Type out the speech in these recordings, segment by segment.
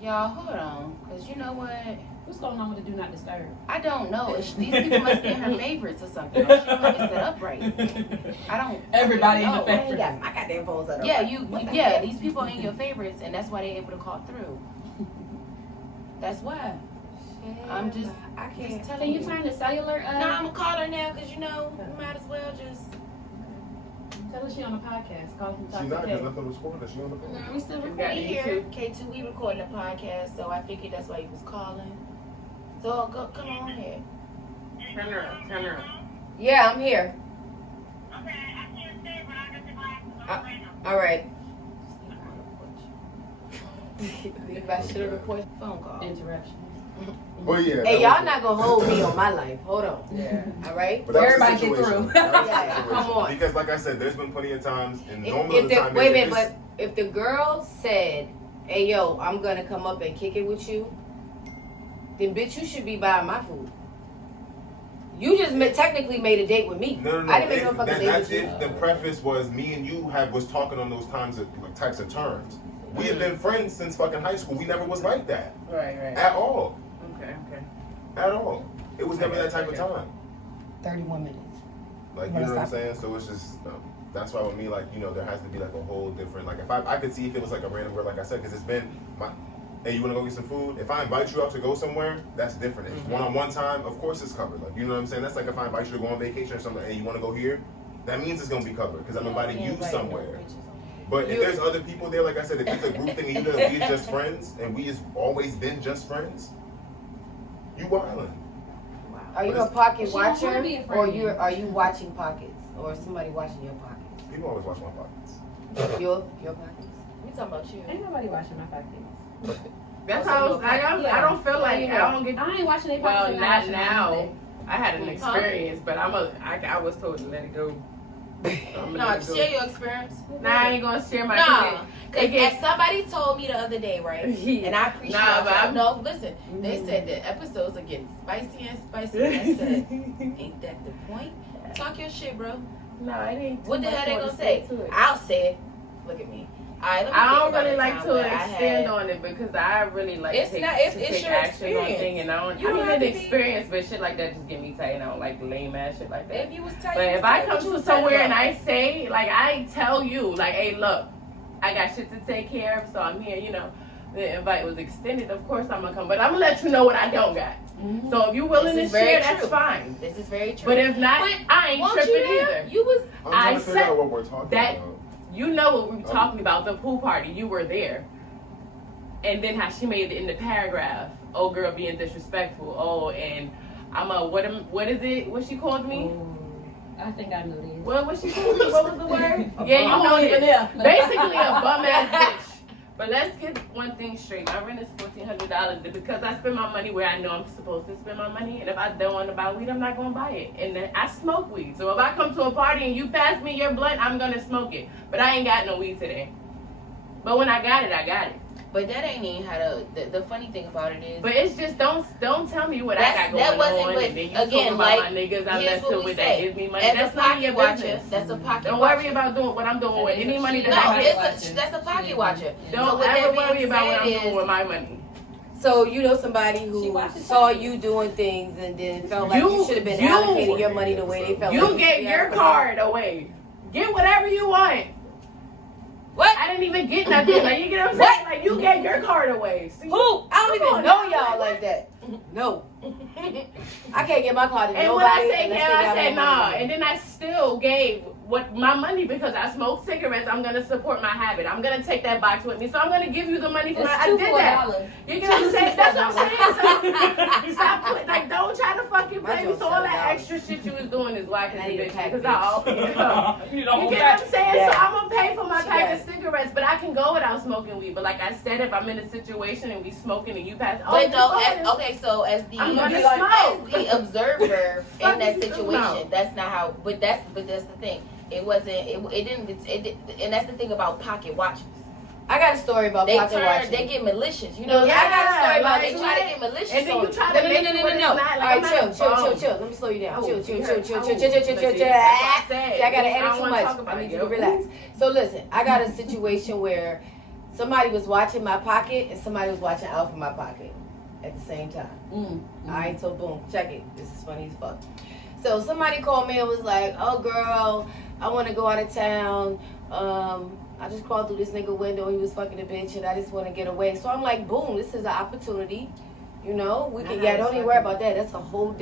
Y'all, hold on, because you know what? What's going on with the do not disturb? I don't know. These people must be in her favorites or something. Or she might be set up right. I don't. Everybody in the know. favorites. got my goddamn phone set up. Yeah, these people are in your favorites, and that's why they're able to call through. That's why. I'm just. I can't. Just telling Can you turn the cellular? No, I'm gonna call her now because you know we might as well just. Tell her she on the podcast. Call from She Toxic not, K. because nothing was recorded. She on the phone. No, we still got recording it, here. YouTube. K2, we recording a podcast, so I figured that's why he was calling. So go, come on here. Turn her up. Turn her up. Yeah, I'm here. Okay, I can't stay, but I got the glasses on. All right. Leave I should have recorded phone call. Interruption. Well, yeah. Hey, that y'all was not gonna hold me on my life. Hold on. Yeah. All right. But that was the Everybody get situation. through. That was the Yeah, situation. come on. Because, like I said, there's been plenty of times, and normally If the the, time wait a is minute, just- but if the girl said, "Hey, yo, I'm gonna come up and kick it with you," then bitch, you should be buying my food. You just technically made a date with me. No. I didn't make no fucking date That's with you. if the preface was me and you was talking on those times of like types of terms. We have been friends since fucking high school. We never was like that Right. at all. Okay. At all. It was never that type of time. 31 minutes. Like, you know what I'm saying? So it's just, that's why with me, like, you know, there has to be like a whole different, like, if I could see if it was like a random girl, like I said, because it's been hey, you want to go get some food? If I invite you out to go somewhere, that's different. If one-on-one time, of course it's covered. Like, you know what I'm saying? That's like if I invite you to go on vacation or something, hey, you want to go here? That means it's going to be covered because I'm inviting you somewhere. But if there's other people there, like I said, if it's a group thing and you know that we're just friends and we has always been just friends, you wildin'. Are you a pocket She don't watcher, wanna be a or friend. are you watching pockets, or somebody watching your pockets? People always watch my pockets. Your pockets. We talking about you. Ain't nobody watching my pockets. That's how I was. I don't feel like I don't get. I ain't watching their Well, pockets. not now. I had an experience, but I was told to let it go. So I'm No, gonna let it share go. your experience. Nah, I ain't gonna share my. No, because It gets- as somebody told me the other day, right? And I appreciate Nah, but y'all. I'm- No, listen. They said the episodes are getting spicy and spicy. And I said, ain't that the point? Talk your shit, bro. No, it ain't. What the hell they gonna say? To it. I'll say it. Look at me. All right, let me I think don't about really the like time to where I extend had- on it because I really like It's to not- take, it's to take your action on experience. things, and I don't. You I don't mean, have the to be- experience, but shit like that just get me tight. And I don't like lame ass shit like that. If you was tight, But you if was I tight, come what you to was somewhere tight and about? I say, like, I tell you, like, hey, look, I got shit to take care of, so I'm here, you know. The invite was extended, of course I'm gonna come, but I'm gonna let you know what I don't got. So if you're willing This to is very share, that's true. fine. This is very true. But if not, But I ain't Won't tripping you there? either. You was. I'm trying I to figure said out what we're talking that- about. You know what we were talking about, the pool party. You were there. And then how she made it in the paragraph. Oh, girl being disrespectful. Oh, and I'm a, what is it? What she called me? I think I know this. What she called me? What was the word? Yeah, you I'm know not even it. there. Basically a bum ass bitch. But let's get one thing straight. My rent is $1,400 because I spend my money where I know I'm supposed to spend my money. And if I don't want to buy weed, I'm not going to buy it. And then I smoke weed. So if I come to a party and you pass me your blunt, I'm going to smoke it. But I ain't got no weed today. But when I got it, I got it. But that ain't even how the funny thing about it is. But it's just don't tell me what I That's- got that going wasn't- on. but And then you again, talking about like, my niggas I here's left what to we with say. that give me money. As That's a none of pocket your watcher, business. that's a pocket Don't watcher. worry about doing what I'm doing with any money that No, I get. that's a pocket watcher. Don't so with ever that worry being about what said I'm doing is- with my money. So you know somebody She who watches saw pockets. you doing things and then felt like you You- should have been you- allocating your money the way they felt. like You should get be your allocated. card away. Get whatever you want. What? I didn't even get nothing. Like, you get what I'm saying? Like, you get your card away. See? Who? I don't Come even on, know man. y'all like that. No. I can't get my card to And nobody. when I say unless yeah, they I got said my nah. money. And then I still gave what my money because I smoke cigarettes. I'm gonna support my habit. I'm gonna take that box with me. So I'm gonna give you the money for It's my. I two did for that. $1. You get what I'm saying? That's what I'm saying. So stop putting, like, don't try to fucking play me. So all that extra shit you was doing is why And I need a pack, because I You You know, get what I'm saying? Yeah. So I'm gonna pay for my She pack got of cigarettes, but I can go without smoking weed. But like I said, if I'm in a situation and we smoking and you pass, But you no, smoking. okay, so as the I'm gonna as smoke. the observer in that Fuck you talking situation, about? that's not how. But that's the thing. It wasn't. It didn't. And that's the thing about pocket watchers. I got a story about They pocket turn. watching. They get malicious. You know. Yeah, I got a story about like, they try to get malicious. and then on you try to No, make no, it no, what no, it's no. not. Like, All I'm right, not chill, a chill, bum. chill. Let me slow you down. Oh, Chill. you See, heard- I gotta I edit don't too wanna much. talk about I need it. you to relax. So listen, I got a situation where somebody was watching my pocket and somebody was watching out for my pocket at the same time. Alright, so boom, check it. This is funny as fuck. So somebody called me and was like, oh girl, I want to go out of town. I just crawled through this nigga window. He was fucking a bitch and I just want to get away. So I'm like, boom, this is an opportunity. You know, we can, don't even worry about that. That's a whole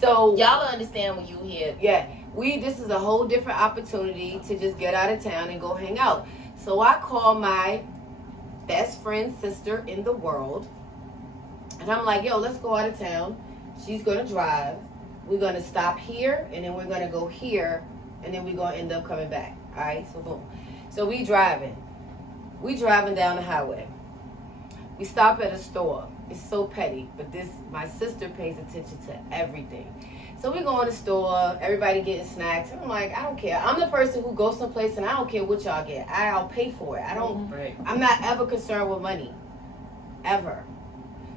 So Y'all understand when you hear. yeah, this is a whole different opportunity to just get out of town and go hang out. So I call my best friend's sister in the world. And I'm like, yo, let's go out of town. She's going to drive. We're going to stop here, and then we're going to go here, and then we're going to end up coming back. All right, so boom. So we driving. We driving down the highway. We stop at a store. It's so petty, but my sister pays attention to everything. So we go in the store, everybody getting snacks. And I'm like, I don't care. I'm the person who goes someplace, and I don't care what y'all get. I'll pay for it. I'm not ever concerned with money. Ever.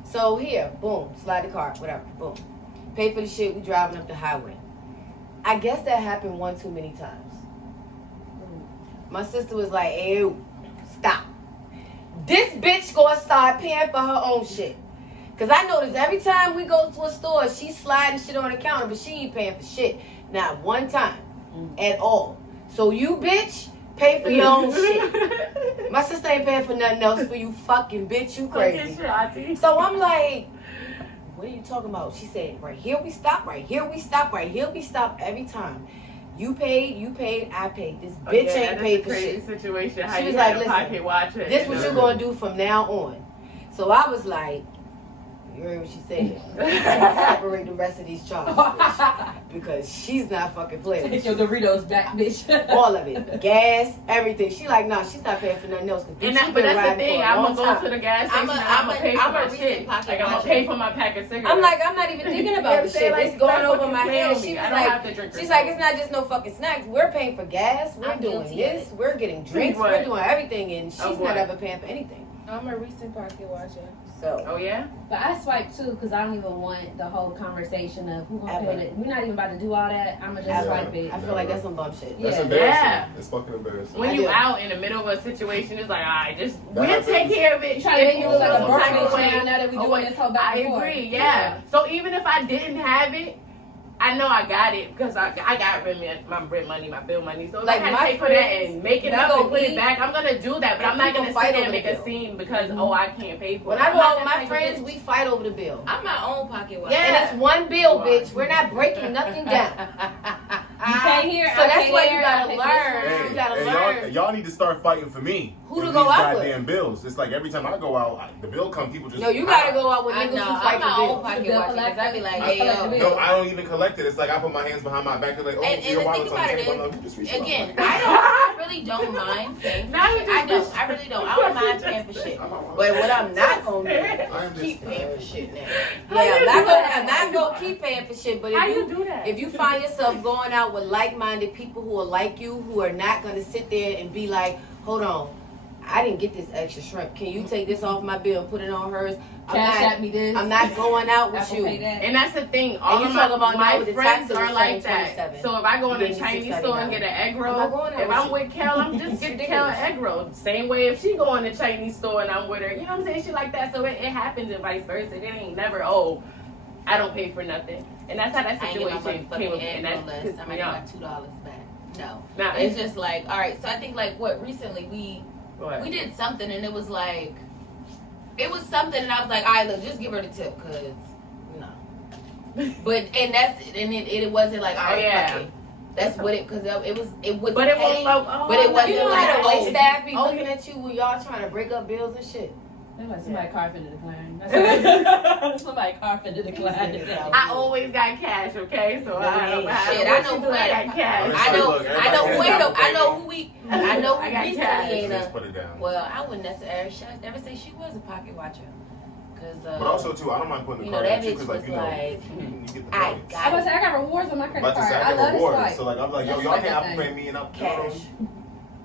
So here, boom, slide the car, whatever, boom. Pay for the shit, we driving up the highway. I guess that happened one too many times. My sister was like, ew, stop. This bitch gonna start paying for her own shit. Cause I notice every time we go to a store, she's sliding shit on the counter, but she ain't paying for shit. Not one time at all. So you bitch, pay for your own shit. My sister ain't paying for nothing else for you fucking bitch, you crazy. So I'm like, what are you talking about? She said, right here we stop, right here we stop, right here we stop every time. You paid, I paid. This bitch ain't paid for shit. Situation. How She you was had like, a pocket watch listen, this what you gonna do from now on. So I was like, you heard what she said. Separate the rest of these charges, bitch. Because she's not fucking playing. Take your Doritos back, bitch. All of it. Gas, everything. She like, nah, she's not paying for nothing else. Cause bitch, But that's the thing. I'm gonna go to the gas station. I'm gonna pay for my shit. Like I'm gonna pay for my pack of cigarettes. I'm like, I'm not even thinking about the shit. Like, It's going stop over my fucking head. playing She me. was I don't have to like, drink she's this like, it's not just no fucking snacks. We're paying for gas. We're I'm doing guilty of this. it. We're getting drinks. What? We're doing everything, and she's Of not what? ever paying for anything. I'm a recent pocket watcher. So Oh yeah. But I swipe too because I don't even want the whole conversation of who gonna Ever. pay it. We're not even about to do all that. I'ma just Ever. swipe it. I feel like that's some bum shit. That's Yeah. embarrassing. Yeah. It's fucking embarrassing. When I you do. out in the middle of a situation, it's like, all right, just That we'll happens. take care of it. Try to make you look like a Some type broke of bitch way. now that we Oh, doing this whole back I and forth. agree, yeah. So even if I didn't have it, I know I got it because I got my rent money, my bill money. So Like, like I my pay for that friends, and make it we up go and put eat, it back. I'm gonna do that, but I'm and not people gonna fight sit there and over make the a bill. scene because I can't pay for When it. I I'm go not out with that my type of friends, bitch. we fight over the bill. I'm my own pocket watcher. Yeah. And it's one bill, bitch. We're not breaking nothing down. You pay here, So I that's pay why there, you I gotta pay learn. this. You gotta Y'all, learn. y'all need to start fighting for me. Who to with go these out with? goddamn bills. It's like every time I go out, the bill come, people just. No, you gotta go out with I niggas know. who I'm fight my for own bills. pocket Bill watcher because I be like, collector. hey, I yo. collect No, I don't even collect it. It's like I put my hands behind my back and like, oh, And your the wallet's thing on about the it table. is, No, you just reach my Again, wallet. I really don't mind paying for Now you shit. just I really don't. I don't mind paying for shit. I'm all right. But what I'm not gonna do I am is keep just- paying for shit now. Yeah, you I'm do that? not gonna keep paying for shit. But How if you do that? if you find yourself going out with like-minded people who are like you, who are not gonna sit there and be like, hold on, I didn't get this extra shrimp. Can you take this off my bill and put it on hers? Cash at me this. I'm not going out with Apple you. Pay that. And that's the thing. All you of talk about my now with the friends taxes are like saying that. 27. So if I go in You a gave me Chinese store and $6.99. get an egg I'm roll, not going out if with I'm you. with Kel, I'm just getting Kel an egg roll. Same way if she go in the Chinese store and I'm with her. You know what I'm saying? Shit like that. So it happens and vice versa. It ain't never, oh, I don't pay for nothing. And that's how that I ain't get my situation motherfucking came up. egg And no that less. pissed I me might off. get my $2 back. No. Nah, It's just like, all right, so I think like what recently What? we did something and it was like, it was something and I was like, all right, look, just give her the tip because, no. But, and it wasn't like, all right, yeah. fuck it. That's what it, because it was But it petty, was like, oh, but it wasn't You know like, how the wait oh, staff be oh, looking at you when y'all trying to break up bills and shit. That's like somebody car finna decline. Somebody car finna decline. I always got cash, okay? So I don't know how Shit, what I know you do, I got cash. I know, Look, I know, everybody wait, got no, I know baby. who I know who I got recently cash. ain't Just a, put it down. well, I wouldn't necessarily never say she was a pocket watcher. Cause, But also too, I don't mind putting you the know, card that in too, bitch because like was you know, like, you get the I points. got I was say I got rewards on my credit About to card. say I I love get this rewards, swipe. so like I'm like, yo, Let's y'all swipe can't that Apple Pay me and I'll Cash.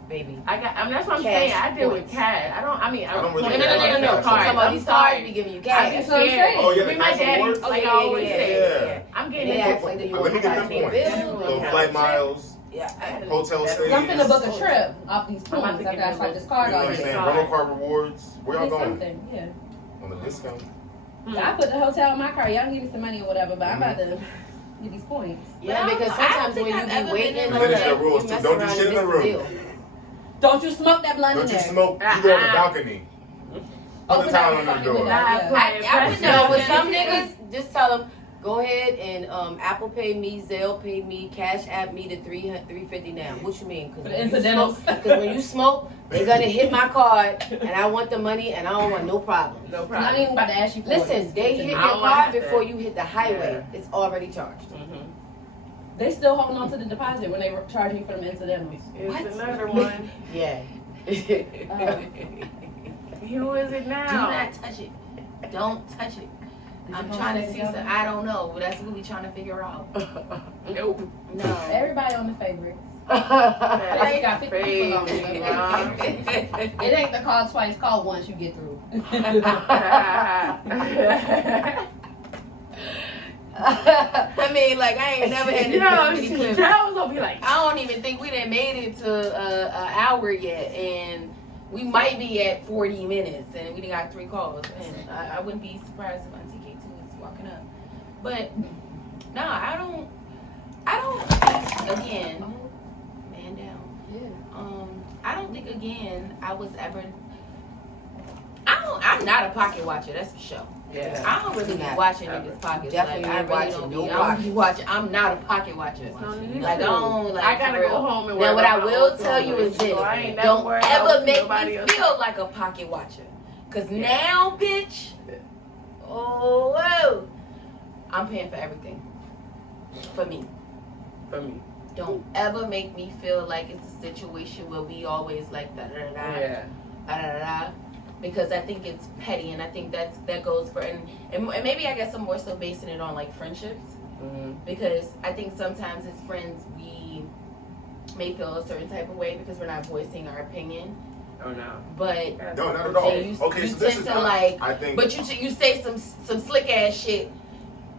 baby. That's what I'm Cash saying. I deal with points. cash. I don't really No, care no, no, about no, no. the cards. I'm talking about I'm these cards sorry. be giving you I'm cash. just That's what I'm scared. saying. Oh, yeah, the Me, my cash daddy, rewards? like I Yeah, always yeah, say, Yeah. I'm getting They into ask like, do you Let want me to get buy them me a points. bill? Little flight miles. Yeah. Hotel stays. I'm finna book a trip off these I'm about points. to I give gotta you swipe a this You card know all what I'm day. saying? Card. Rental car rewards. Where y'all It's going? something, yeah. On the discount. I put the hotel in my car. Y'all can give me some money or whatever, but I'm about to get these points. Yeah, But because I don't sometimes think when you I've be ever waiting, been in And then it's Okay. the rules you too. mess Don't do around shit and in the miss room. deal. Don't you smoke that blunt in Don't you there. smoke. You go on the balcony. Put Open the that towel on the fucking door. window, Nah, yeah. I would No, know with if some anything- niggas, just tell them, go ahead and Apple Pay me, Zelle Pay me, Cash App me to $350 now. What you mean? For the incidentals. Because when you smoke, they gonna hit my card, and I want the money, and I don't want no problem. No I'm problem. not even about to ask you for it. Listen, they hit your I don't card like that. before you hit the highway. It's already charged. Mhm. They still holding on to the deposit when they were charging you for them incidentals. It's another one. Yeah. Who is it Do now? not touch it. Don't touch it. Is I'm it gonna trying to stay see. together? I don't know. But that's what we trying to figure out. Nope. No. Everybody on the favorites. That You got 50 people on crazy, it. mom. It ain't the call twice, call once, you get through. I mean, like, I ain't never had this many Yo, clips. Charles gonna be like, I don't even think we done made it to an hour yet, and we might be at 40 minutes, and we done got 3 calls. And I wouldn't be surprised if Auntie K2 is walking up. But no, I don't. Again, man down. I don't think again I was ever. I'm not a pocket watcher. That's for sure. yeah. I don't really be Not. watching niggas' pockets. Definitely like, I not really watching don't no be. I don't be pockets. watching. I'm not a pocket watcher. No need Like, I to. don't, like, I gotta for go real. home and Now, work what on I my will own tell you is situation, this: so I ain't never don't worried ever about make nobody me else. feel like a pocket watcher. Cause Yeah. now, bitch, oh, whoa, I'm paying for everything. For me, For me. don't ever make me feel like it's a situation where we always like da da da Yeah. da da da. Because I think it's petty, and I think that goes for and maybe I guess I'm more so basing it on like friendships. Mm-hmm. Because I think sometimes as friends we may feel a certain type of way because we're not voicing our opinion. Oh no. But No, not at all. and you, Okay, you so this tend is to not, like, I think. but you say some slick ass shit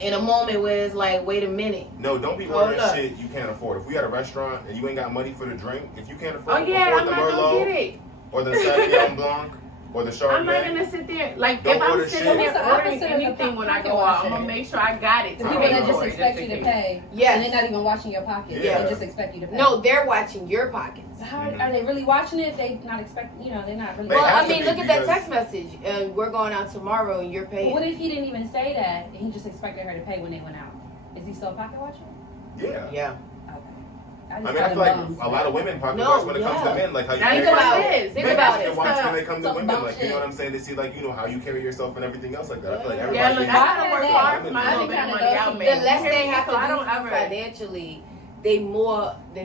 in a moment where it's like, wait a minute. No, don't be Hold ordering up. shit you can't afford. If we at a restaurant and you ain't got money for the drink, if you can't Oh afford, yeah, afford I'm the not gonna Merlot get it. or the Sauvignon Blanc or the I'm not Chardonnay, gonna sit there like Don't if I'm order sitting shit. What's there the ordering opposite of the anything when I pocket go out, I'm watcher? gonna make sure I got it. The I people don't that know. just for it, expect in you to case. pay, Yes. and they're not even watching your pocket. Yeah. They just expect you to pay. No, they're watching your pockets. So how are they really watching it if they not expecting? You know, they're not really. They Well, have I to mean, be look at that because- text message. We're going out tomorrow, and you're But paying. what if he didn't even say that and he just expected her to pay when they went out? Is he still a pocket watcher? yeah. Yeah. Okay. I mean, I feel like a lot of women pocket No, watch when it comes to yeah. men, like how you Now you carry know about what it. it is. Think Men about have to it. watch when they come to Some women, bum like, you know shit. what I'm saying? To see, like, you know, how you carry yourself and everything else like that. I feel like everybody Yeah, look, I needs gotta work Yeah. hard for my I little be bit of kinda money go out, for- man. The less they have So to I do don't ever. financially, they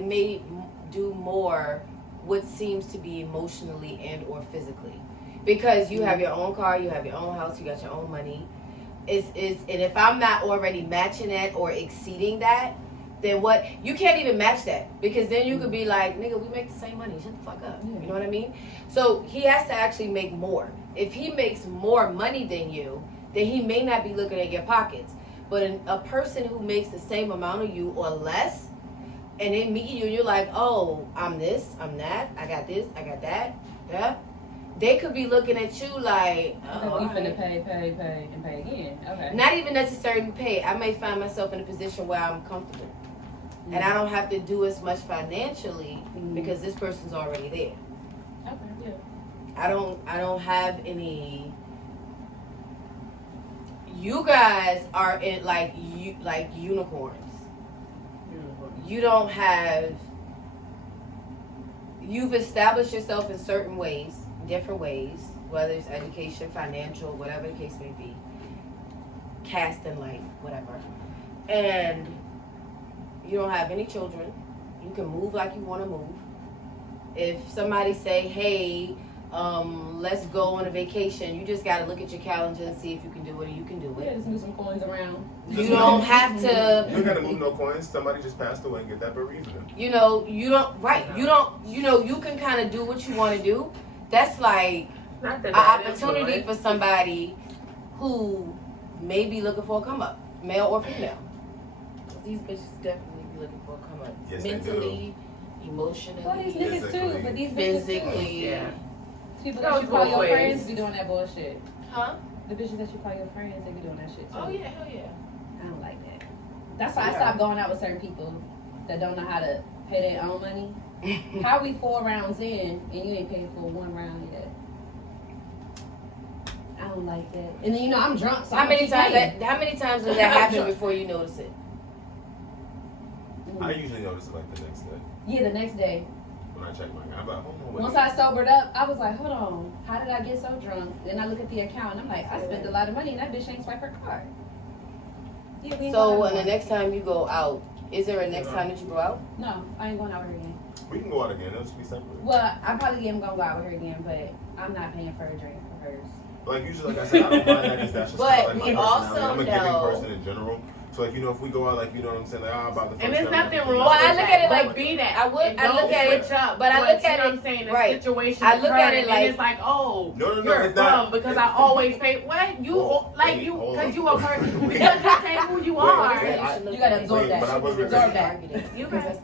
may do more what seems to be emotionally and or physically, because you have your own car, you have your own house, you got your own money. And if I'm not already matching that or exceeding that, then what? You can't even match that, because then you could be like, nigga, we make the same money. Shut the fuck up. Yeah. You know what I mean? So he has to actually make more. If he makes more money than you, then he may not be looking at your pockets. But a person who makes the same amount of you or less, and they meet you and you're like, oh, I'm this, I'm that, I got this, I got that, yeah. They could be looking at you like, oh, you all finna right. pay, and pay again. Okay. Not even necessarily pay. I may find myself in a position where I'm comfortable. And I don't have to do as much financially because this person's already there. Okay. Yeah. I don't have any. You guys are in like unicorns. You don't have. You've established yourself in certain ways, different ways, whether it's education, financial, whatever the case may be, cast in life, whatever, and you don't have any children. You can move like you want to move. If somebody say, hey, let's go on a vacation, you just got to look at your calendar and see if you can do it, and you can do Yeah, it. just move some coins around. You don't have You to, ain't gotta move no coins. Somebody just passed away and get that bereavement. you can kind of do what you want to do. That's like Not that an that opportunity influence. for somebody who may be looking for a come up, male or female. These bitches definitely be looking for a come everyone. Yes, they Mentally, Well, these emotionally, niggas too, but these bitches too. physically. Yeah. People Those that you call your both friends ways. be doing that bullshit. Huh? The bitches that you call your friends, they be doing that shit too. Oh yeah, hell yeah. I don't like that. That's why I Yeah. stopped going out with certain people that don't know how to pay their own money. How we 4 rounds in and you ain't paid for 1 round yet? I don't like that. And then I'm drunk, so How I'm many gonna keep times does that happen before you notice it? paying. I usually notice it like the next day Yeah, the next day. when I check my account. I'm like, hold on, wait. Once I sobered up, I was like, hold on, how did I get so drunk? Then I look at the account and I'm like, I spent a lot of money and that bitch ain't swipe her card. Yeah, we ain't So going when the out. next time you go out, is there a next time that you go out? No, I ain't going out with her again. We can go out again. It'll just be separate. Well, I probably am gonna go out with her again, but I'm not paying for a drink for hers. Like usually, like I said, I don't mind that because that's just But kinda like my we personality. also I'm a giving know- person in general. So like if we go out, like you know what I'm saying, like about the. And first there's time, nothing like, wrong Well, I with look that. at it like- But be that. I would- And I look don't at it- switch up but I once, look at you know it- what I'm saying, the right. situation I look at occurred, it and like- it's like, oh, No, you're it's not. because I always pay. What you Hold- like wait, you hold because on. you a person because you say who you Wait, are. wait, I- You gotta absorb Wait, that. but I wasn't Absorb ready. that. You Because guys,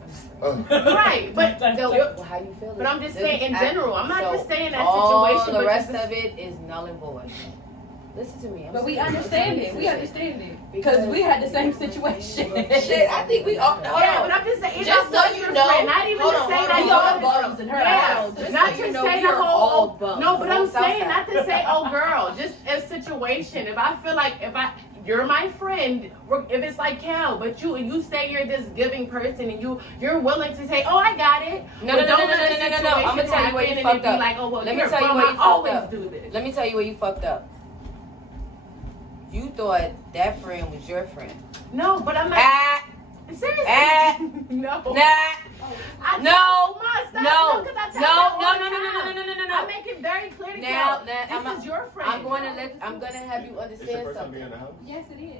that's right? But So how you feel? But I'm just saying in I- general. I'm not so just saying that all situation. the but rest just- of it is null and void. Listen to me. I'm But we serious. understand it. We understand it. Because we had the same situation. Shit, I think we all. Hold Yeah, on. but I'm just saying. It Just don't so you your know- friend, not even hold to on, say hold that on. We you're all a bums in her Yeah, house. Just not so to you know, say we the are whole. all bums. No, but I'm South saying side. not to say, oh girl, just a situation. If I feel like you're my friend, if it's like Cal, but you say you're this giving person and you're willing to say, oh I got it. No, But no, no, don't no, no, let no, the no, no. I'm gonna situation tell you where happen you and fucked it be up. like, oh well, Let me you're tell you bum, where you I fucked always up. do this. Let me tell you where you fucked up. You thought that friend was your friend. No, but I'm like, Ah, seriously, no. nah, I no, told my stop, no, because I tell no, you all no, the no, no, no, time. no, no, no, no, I no. make it very clear to Now, y'all. now, This is your friend. I'm going to have you It's your understand first time being something. in the house. Yes, it is.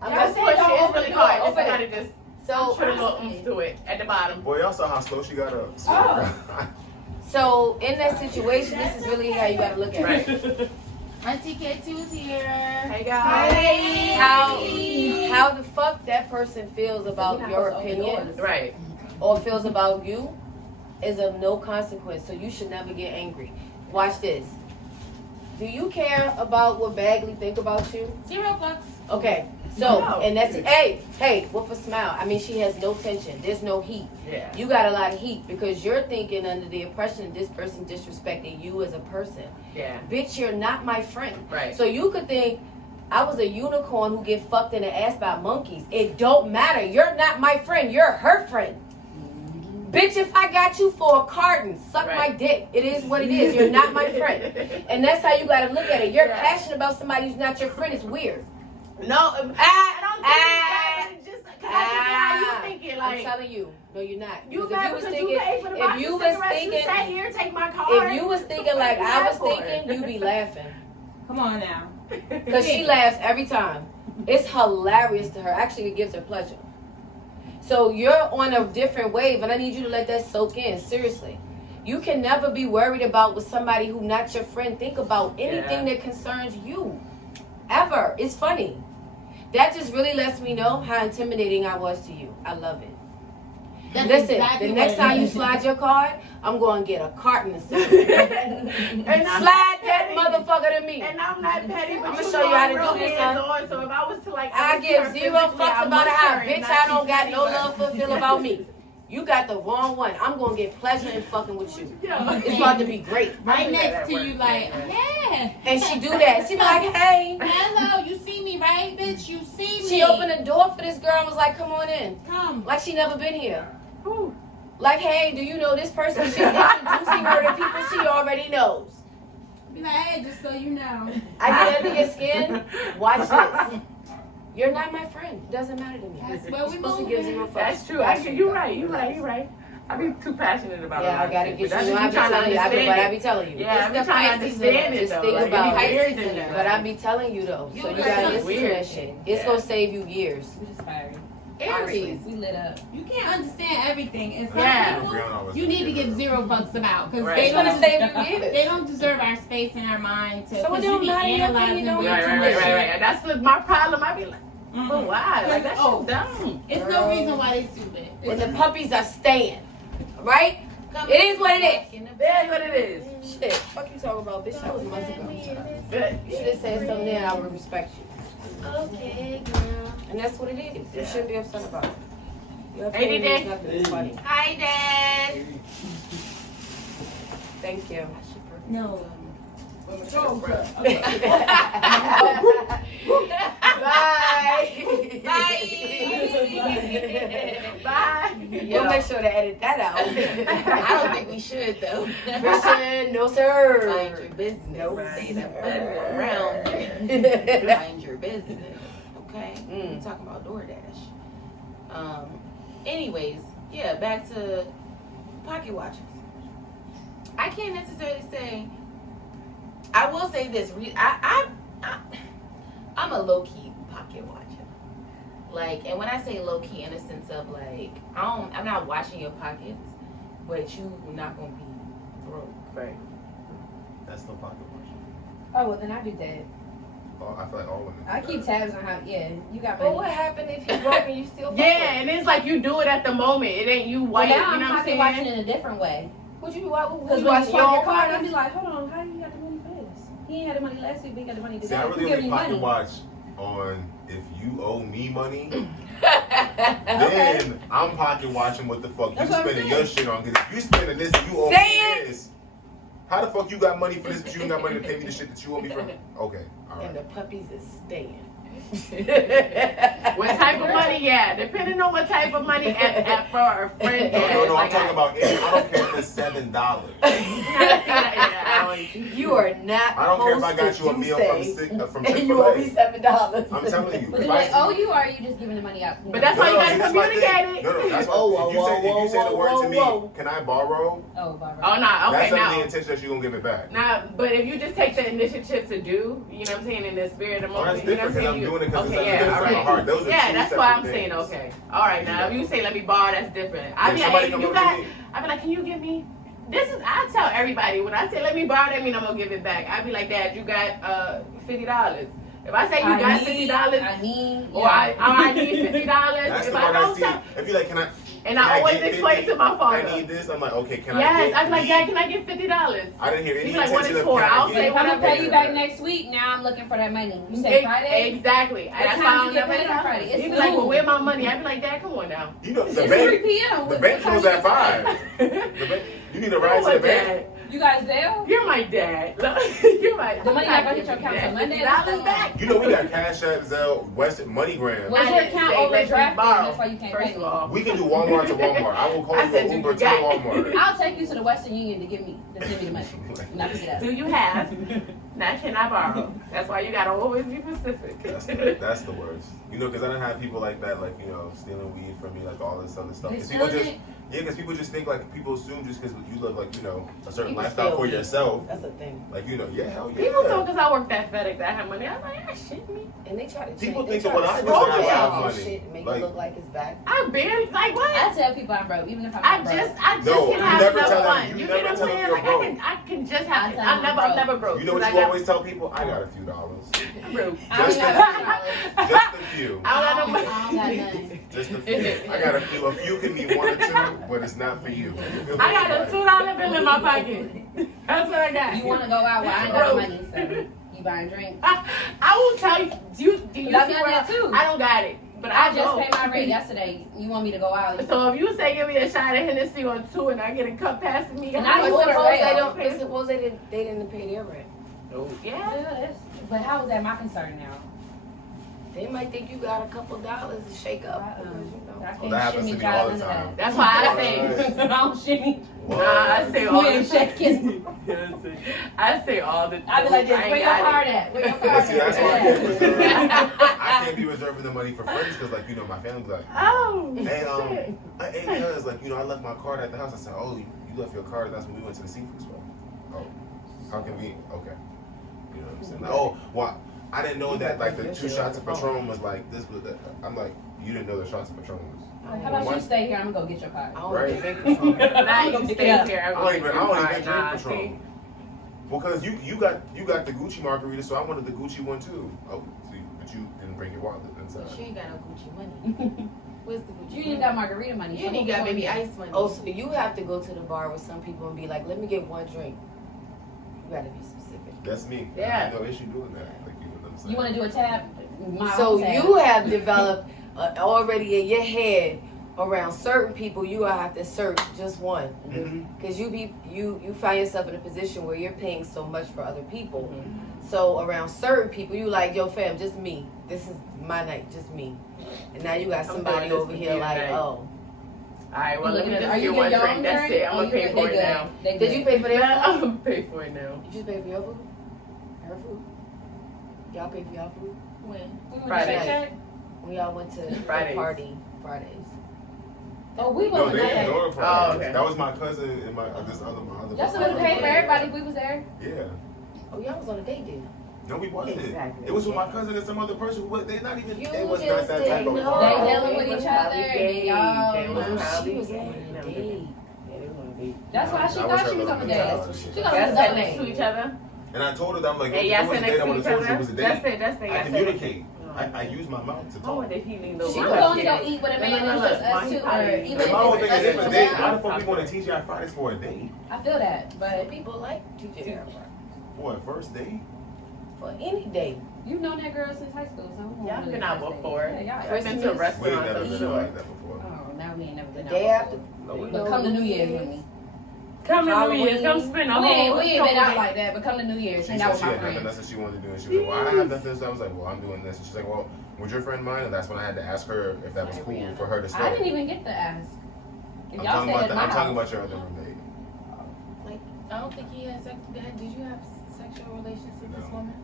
I'm Y'all gonna see what say, she is open really the hard. door, Just open gotta it. just So, put a little oomph to it at the bottom. Boy, y'all saw how slow she got up. So, so in that situation, this is really how you gotta look at Right. it. Auntie K2's here. Hey guys. How the fuck that person feels about your opinion Right. or feels about you is of no consequence. So you should never get angry. Watch this. Do you care about what Bagley think about you? $0. Okay. So, No. and that's it. Hey, whoop a smile. I mean, she has no tension. There's no heat. Yeah. You got a lot of heat because you're thinking under the impression that this person disrespecting you as a person. Yeah. Bitch, you're not my friend. Right. So you could think I was a unicorn who get fucked in the ass by monkeys. It don't matter. You're not my friend. You're her friend. Bitch, if I got you for a carton, suck my Right. dick. It is what it is. You're not my friend. And that's how you gotta look at it. You're Yeah. passionate about somebody who's not your friend. It's weird. No, I don't think it's that. It's just because I think how you thinking. I'm Like telling you. No, you're not. you Because mad because you paid for the box if you of was cigarettes, you thinking, sat here, take my card. if you was thinking like I was thinking, you'd be laughing. Come on now. Because she laughs every time. It's hilarious to her. Actually, it gives her pleasure. So you're on a different wave, and I need you to let that soak in. Seriously. You can never be worried about what somebody who not your friend think about anything that concerns you. Ever. It's funny. That just really lets me know how intimidating I was to you. I love it. That's Listen, exactly the what next it time you is. slide your card, I'm going to get a carton of cigarettes. And I'm Slide not that petty. motherfucker to me. And I'm not petty, but I'ma you show you how to real do this, hands-on, so if I was to like, I see give her zero physically, fucks I about mush how her and bitch not I be don't got petty, no but- love for feel about me. You got the wrong one. I'm gonna get pleasure in fucking with you. Yeah. It's about to be great. Right I do that next at to work. you, like, Yeah. yeah. And she do that. She be like, hey. Hello, you see me, right, bitch? You see me. She opened the door for this girl and was like, come on in. Come. Like she never been here. Whew. Like, hey, do you know this person? She's introducing her to people she already knows. Be like, hey, just so you know. I get under your skin. Watch this. You're not my friend. It doesn't matter to me. That's You're where we supposed to moving. give zero fucks. That's true. You're right. I be too passionate about it. Yeah, I gotta get you. But You know, I be telling you. I be telling you. Yeah, I It's be the trying to Pisces understand in it Just though. think Like, about it be it. weird to me. But I be telling you though. You So you got gotta something listen to weird. that shit. It's Yeah. gonna save you years. We just fiery. Aries. We lit up. You can't understand everything. And some Yeah. people, Brianna was you need to gonna give zero fucks about. Because Right. they It's gonna don't, save you years. they don't deserve our space and our mind to. So it Because you don't be matter, your analyzing opinion don't way Right, too right, much right, shit. right. That's what my problem. I be like, But why? Like that shit's dumb. It's no reason why they stupid. And the puppies are staying. Right? It is what it is. That's what it is. Shit. Fuck you talking about, bitch. That was months ago. But You should have said something then. I would respect you. Okay, girl. And that's what it is. You shouldn't be upset about it. Your Hey, opinion Dad. is nothing. It's funny. Hi, Dad. Thank you. No. Bye. bye. We'll make sure to edit that out. I don't think we should though. Christian, no sir. Mind your business. Nope. Say that around here. Mind your business. Okay? Mm. We talking about DoorDash. Anyways, yeah, back to pocket watches. I can't necessarily say. I will say this. I'm a low key pocket watcher. Like, and when I say low key, in a sense of like, I'm not watching your pockets, but you not gonna be broke. Right. That's no pocket watch. Oh, well, then I do that. Oh, I feel like all women. I keep tabs on how, you got But money. what happened if you broke and you still fuck Yeah, and it's like you do it at the moment. It ain't you Well, white. now You I'm know what I'm pocket watching saying? in a different way. What you do? Why would Because you when you watch swipe your your own card, I'll pockets? be like, hold on, how you got the money for this? He ain't had the money last week, but he got the money today. See, I Who really giving only you pocket money? watch on if you owe me money. Okay. Then I'm pocket watching what the fuck you That's what I'm spending saying. your shit on. Because if you spending this and you owe Say me it. this, how the fuck you got money for this but you ain't got money to pay me the shit that you owe me from? Okay, all And right. the puppies is staying. What type of money? Yeah, depending on what type of money for a friend. No, like I'm talking about it. I don't care if it's $7. You are not. I don't care if I got supposed you a to meal say, from and you owe me Chick-fil-A. $7. I'm telling you. But if do I they see- owe you, or are you just giving the money out? But that's why you gotta see, that's my thing. communicate it. No, that's why. Oh, if you say the word to me, can I borrow? Oh, Barbara. Oh no, okay, That's under the now. intention that you gonna give it back. Nah, but if you just take the initiative to do, you know what I'm saying, in the spirit of the Oh, that's moment, you know what different I'm because saying? I'm doing it because Okay, it's yeah, something all that's in my right. heart. Those are Yeah, two that's why I'm separate saying things. okay. All right, now if you say let me borrow, that's different. I'd If be somebody like, come hey, up you to got. me- I'd be like, can you give me? This is. I tell everybody when I say let me borrow, that mean I'm gonna give it back. I'd be like, Dad, you got $50. If I say you got $50, I need. or I need $50, That's if the I part I don't see. tell, If you like, can I? and can I always get explain 50? to my father. I need this. I'm like, okay, can I Yes, get? I'd be like, me? Dad, can I get $50? I didn't hear any He'd be like, what intention is of for? can I I'll get say it? When I whatever. pay you back next week, now I'm looking for that money. You say Friday? Exactly. And What that's time why you I'll get never paid on tell Friday? him. It's He'd be like, well, noon. where my money? I'd be like, Dad, come on now. You know, the It's bank. 3 p.m. The What bank time closed you at get 5. The bank. You need a ride to You're the my bank. dad. You guys there? You're my dad. You're my The money not gonna hit your account till Monday. $50 back. You know we got Cash App, Zelle, Western, MoneyGram. Was I your didn't account say let me overdrafted? borrow. That's why you can't First pay of me. all, We can do Walmart to Walmart. I will call I you said, an do Uber you to got- Walmart. I'll take you to the Western Union to send me the money. Not pick it up. do you have? Now can I borrow? That's why you gotta always be specific. That's the worst. You know, because I don't have people like that, like, you know, stealing weed from me, like all this other stuff. They 'Cause people stealing just, it? yeah, because people just think, like, people assume just because you live, like, you know, a certain People lifestyle steal for weed. yourself. That's a thing. Like, you know, yeah, hell yeah. People thought because I worked at FedEx, I had money. I was like, ah, shit me. And they try to People change, think they that try when to I slow was there, I down had and money. shit and make Like- it look like it's back. I barely like what? I tell people I'm broke, even if I'm I not broke. just No, can you have never enough tell them- fun. you You never get what I'm tell them saying? you're Like broke. I can just have. I tell them I'm never broke. You know what I you got- always tell people? I got a few dollars. I'm broke. I don't Just got a $50. Just a few. I don't got no I don't money. got none. Just a few. I got a few. A few can mean one or two, but it's not for you. I got a $2 bill in my pocket. That's what I got. You want to go out where I ain't got money, so you buying drinks. I will tell you. Do you But see I've where done that too. I don't got it, but I I just know. paid my rent yesterday. You want me to go out? So if you say give me a shot of Hennessy or two and I get a cup passing me, And how I much order suppose rail. they don't pay? Suppose they didn't pay their rent. Yeah. Yeah, but how is that my concern now? They might think you got a couple dollars to shake up. I Well, can't that happens shimmy to me drive all the into time. That's why I say. Right. that. I don't shimmy. Nah, I say all You the ain't shaking. I say all the. I be like this. I ain't Where your got it. card at? Where your But card see, that's why I at? can't reserve. I can't be reserving the money for friends because, like, you know, my family be like, Oh. hey, shit. hey, cuz, like, you know, I left my card at the house. I said, oh, you left your card. That's when we went to the seafood spot. Oh, how convenient. Okay. You know what I'm saying? Like, oh, well, I didn't know that, like, the 2 shots of Patron was like this. Was I'm like, you didn't know the shots of Patron was. How about you stay here? I'm gonna go get your card. I don't Right. even drink Patron. Now you stay here. I don't even drink Nah, Patron. see? Because you got the Gucci margarita, so I wanted the Gucci one too. Oh, see, but you didn't bring your wallet inside. She ain't got no Gucci money. Where's the Gucci You money? ain't got margarita money. You ain't got baby ice money. Oh, so you have to go to the bar with some people and be like, let me get one drink. You gotta be specific. That's me. I Yeah. have no issue doing that. Like you know what I'm saying. You want to do a tab? So you have developed already in your head around certain people. You gonna have to search just one Mhm. because you find yourself in a position where you're paying so much for other people. Mm-hmm. So around certain people, you like, yo, fam, just me. This is my night, just me. And now you got I'm somebody doing this over with here you like, tonight. oh, Alright, well, let me Are just you get one your drink. own That's drink? it. I'm gonna Or pay they for it good? now. They did you pay for their food? I'm gonna pay for it now. You just pay for your food? Her food? Y'all pay for y'all food? When? Friday. Check? When y'all went to Fridays. the party Fridays. Oh, we No, wasn't they didn't there. know it for Oh, us. okay. That was my cousin and my my other. Justin would have paid for everybody if we was there. Yeah. Oh, y'all was on a date then. No, we wasn't. Exactly. It was with my cousin and some other person. Who they not even. You They was just not that type of. didn't They know. dealing with each other, and y'all- They was Oh, probably she was gay. on a date. Yeah, they was on a date. That's why she That was thought her she was little on the date. mentality. She Y'all gonna sit double next to each other. And I told her that I'm like, Hey, if y'all it was sit a date, I next would to have each told you it other. was a That's date. it. That's it. I communicate. I use my mouth to I talk. wonder if he leaned over. She She could gonna only go eat with a man that's just us two, or even And my whole if thing it's is, if us a two. date, why the fuck we going to TGI Fridays for a date? I feel that, but People like TJ For a first date? for any date. you've known that girl since high school, so we Y'all won't been really out first date. before. Yeah, y'all. I've been to a Christmas. We ain't restaurant never for been sure. like that before. Oh, now we ain't never been out. Day after. before. But come to New Year's with me. Come to New Halloween. Year's. Come spend a We whole. ain't been out like that, but come to New Year's, She hang said out with she my had nothing friends. else that she wanted to do, and she was like, "Well, I have nothing." So I was like, "Well, I'm doing this." And she's like, "Well, would your friend mind?" And that's when I had to ask her if that was cool for her to stay. I didn't even get to ask. If I'm y'all talking stayed about at my I'm talking house. about your other roommate. I don't think he had sex. Did you have sexual relations with this No. woman?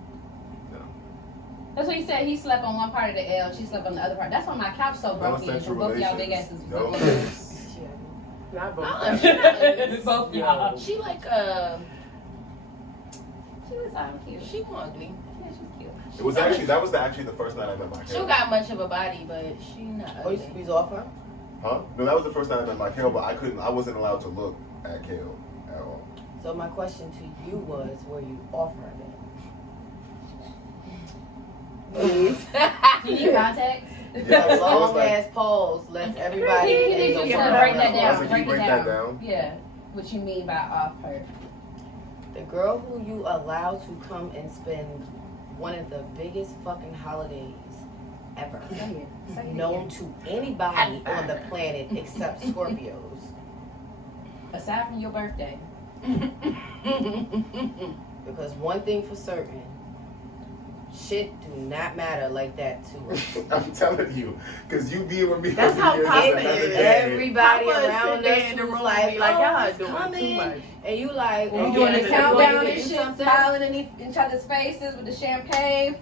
That's what he said. He slept on one part of the L. She slept on the other part. That's why my couch so No broken. Because sexual both y'all big relations. asses. No. Not Uh-uh. Both y'all. She like She was cute. she ugly. Yeah, she's cute. It was actually the first night I met my She Carol. got much of a body, but she not Oh, you ugly. squeeze off her? Huh? No, that was the first time I met my Carol, but I wasn't allowed to look at Kale at all. So my question to you was, were you off her then? Please. Do you need contacts? Yeah, I was Long like, ass pause. Let's everybody. He in just the want to world break that know. I down. said, Break can you it break that down. down? Yeah. What you mean by off her? The girl who you allow to come and spend one of the biggest fucking holidays ever Say it known to anybody on the planet except Scorpios. Aside from your birthday. Because one thing for certain, shit do not matter like that to us. I'm telling you, because you being with me That's for how years Papa is another is. day. Everybody Papa is around sitting us there in the who's room like, and be like, oh, y'all it's doing too coming. much. And you like, We Oh, doing yeah, the the countdown boy and did shit, something. smiling in each other's faces with the champagne. 5,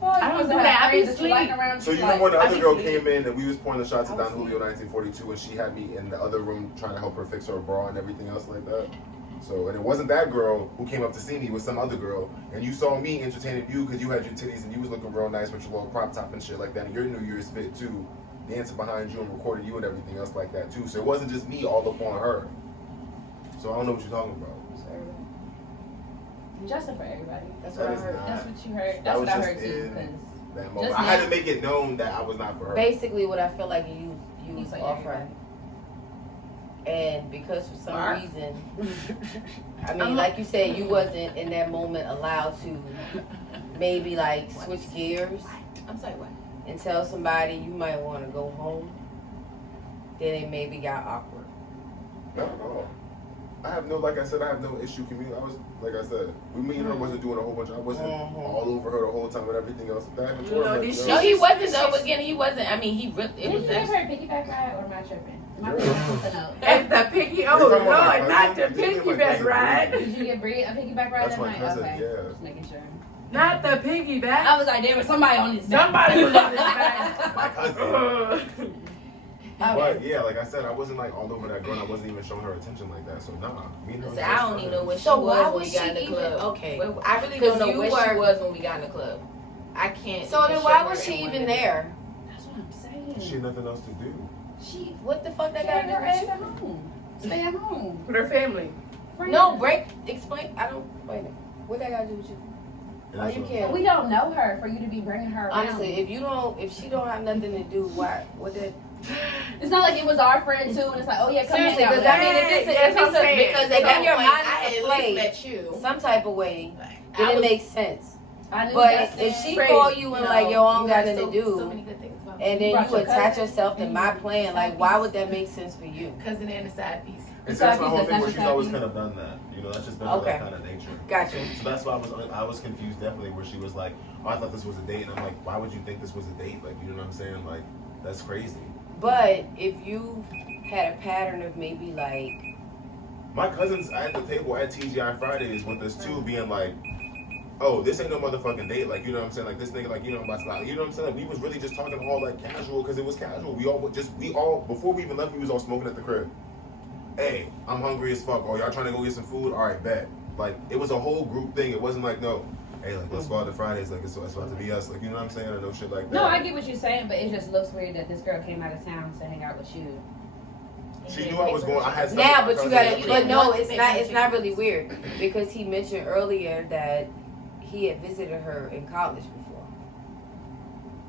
4. I don't do that. I be that you like asleep. around So you. you know when the I other be girl sleep. came in and we was pouring the shots I of was Don Julio 1942 and she had me in the other room trying to help her fix her bra and everything else like that. So, and it wasn't that girl who came up to see me, it was some other girl. And you saw me entertaining you because you had your titties and you was looking real nice with your little crop top and shit like that. And your New Year's fit too, dancing behind you and recording you and everything else like that too. So it wasn't just me all up on her. So I don't know what you're talking about. Justin for everybody. that's That what I is heard. not- That's what you heard. that That's was what I just heard too. in- 'Cause That moment. Just I had now. to make it known that I was not for her. Basically, what I feel like you he's like off her. everybody. And because for some Mark? reason, I mean, like you said, you wasn't in that moment allowed to maybe like switch gears I'm sorry, what? and tell somebody you might want to go home, then it maybe got awkward. Not at all. I have no, like I said, I have no issue communicating. I was, like I said, me and her wasn't doing a whole bunch. I wasn't all over her the whole time and everything else. That happened to You her. know, but these no. No, he wasn't though. Again, he wasn't. I mean, he really. It Did was you give actually. her a piggyback ride or am I tripping? Am I Girl. tripping something else? It's the piggy. Oh You talking about my Lord, not the cousin? You talking about my piggyback cousin? ride. Did you get Bree a piggyback ride That's that my night? cousin, Okay. yeah. Just making sure. Not the piggyback. I was like, there was somebody on this back. Somebody was on his back. My cousin. Okay. But yeah, like I said, I wasn't like all over that girl. And I wasn't even showing her attention like that. So nah, me and her. was I just don't even know friends. where she So was why when was we got she in the even club. okay? Well, I really 'Cause don't know you where she were- was when we got in the club. I can't. So even then show why her was she in one even minute. there? That's what I'm saying. She had nothing else to do. She What the fuck that got got to her do ass with at home. Stay at home. With her family. friends. No, explain. I don't, wait a minute. What that got to do with you? And Oh, that's you what- can't. We don't know her for you to be bringing her around. Honestly, if she don't have nothing to do, why? What that? It's not like it was our friend too, and it's like, oh yeah, come Seriously, hang out because with I mean, us. if it's That's what I'm saying. because if At in your some mind point, I is at a least play, met you. some type of way, I then it was makes sense. I knew But Dustin. if she crazy, call you and like, yo, I don't you got heard nothing to so do, many good things about and me. then brought you your attach cousin. yourself to my plan, like, why would that make sense for you? Cousin and a side piece. And so that's my whole That's thing not where your she's always type. kind of done that. You know, that's just been Okay. that kind of nature. Gotcha. So that's why I was confused definitely where she was like, oh, I thought this was a date. And I'm like, why would you think this was a date? Like, you know what I'm saying? Like, that's crazy. But if you had a pattern of maybe like, My cousins at the table at TGI Fridays with us too being like, oh, this ain't no motherfucking date. Like, you know what I'm saying? Like, this nigga, like, you know, I'm about to lie. You know what I'm saying? Like, we was really just talking all like casual because it was casual. We all, before we even left, we was all smoking at the crib. Hey, I'm hungry as fuck. Oh, y'all trying to go get some food? All right, bet. Like, it was a whole group thing. It wasn't like, no, hey, like, let's go out to Fridays. Like, it's about to be us. Like, you know what I'm saying? Or no shit like that. No, I get what you're saying, but it just looks weird that this girl came out of town to hang out with you. She knew I was going. I had now, but you gotta, you but didn't no, want to it's make not. no It's not changes. really weird because he mentioned earlier that he had visited her in college before,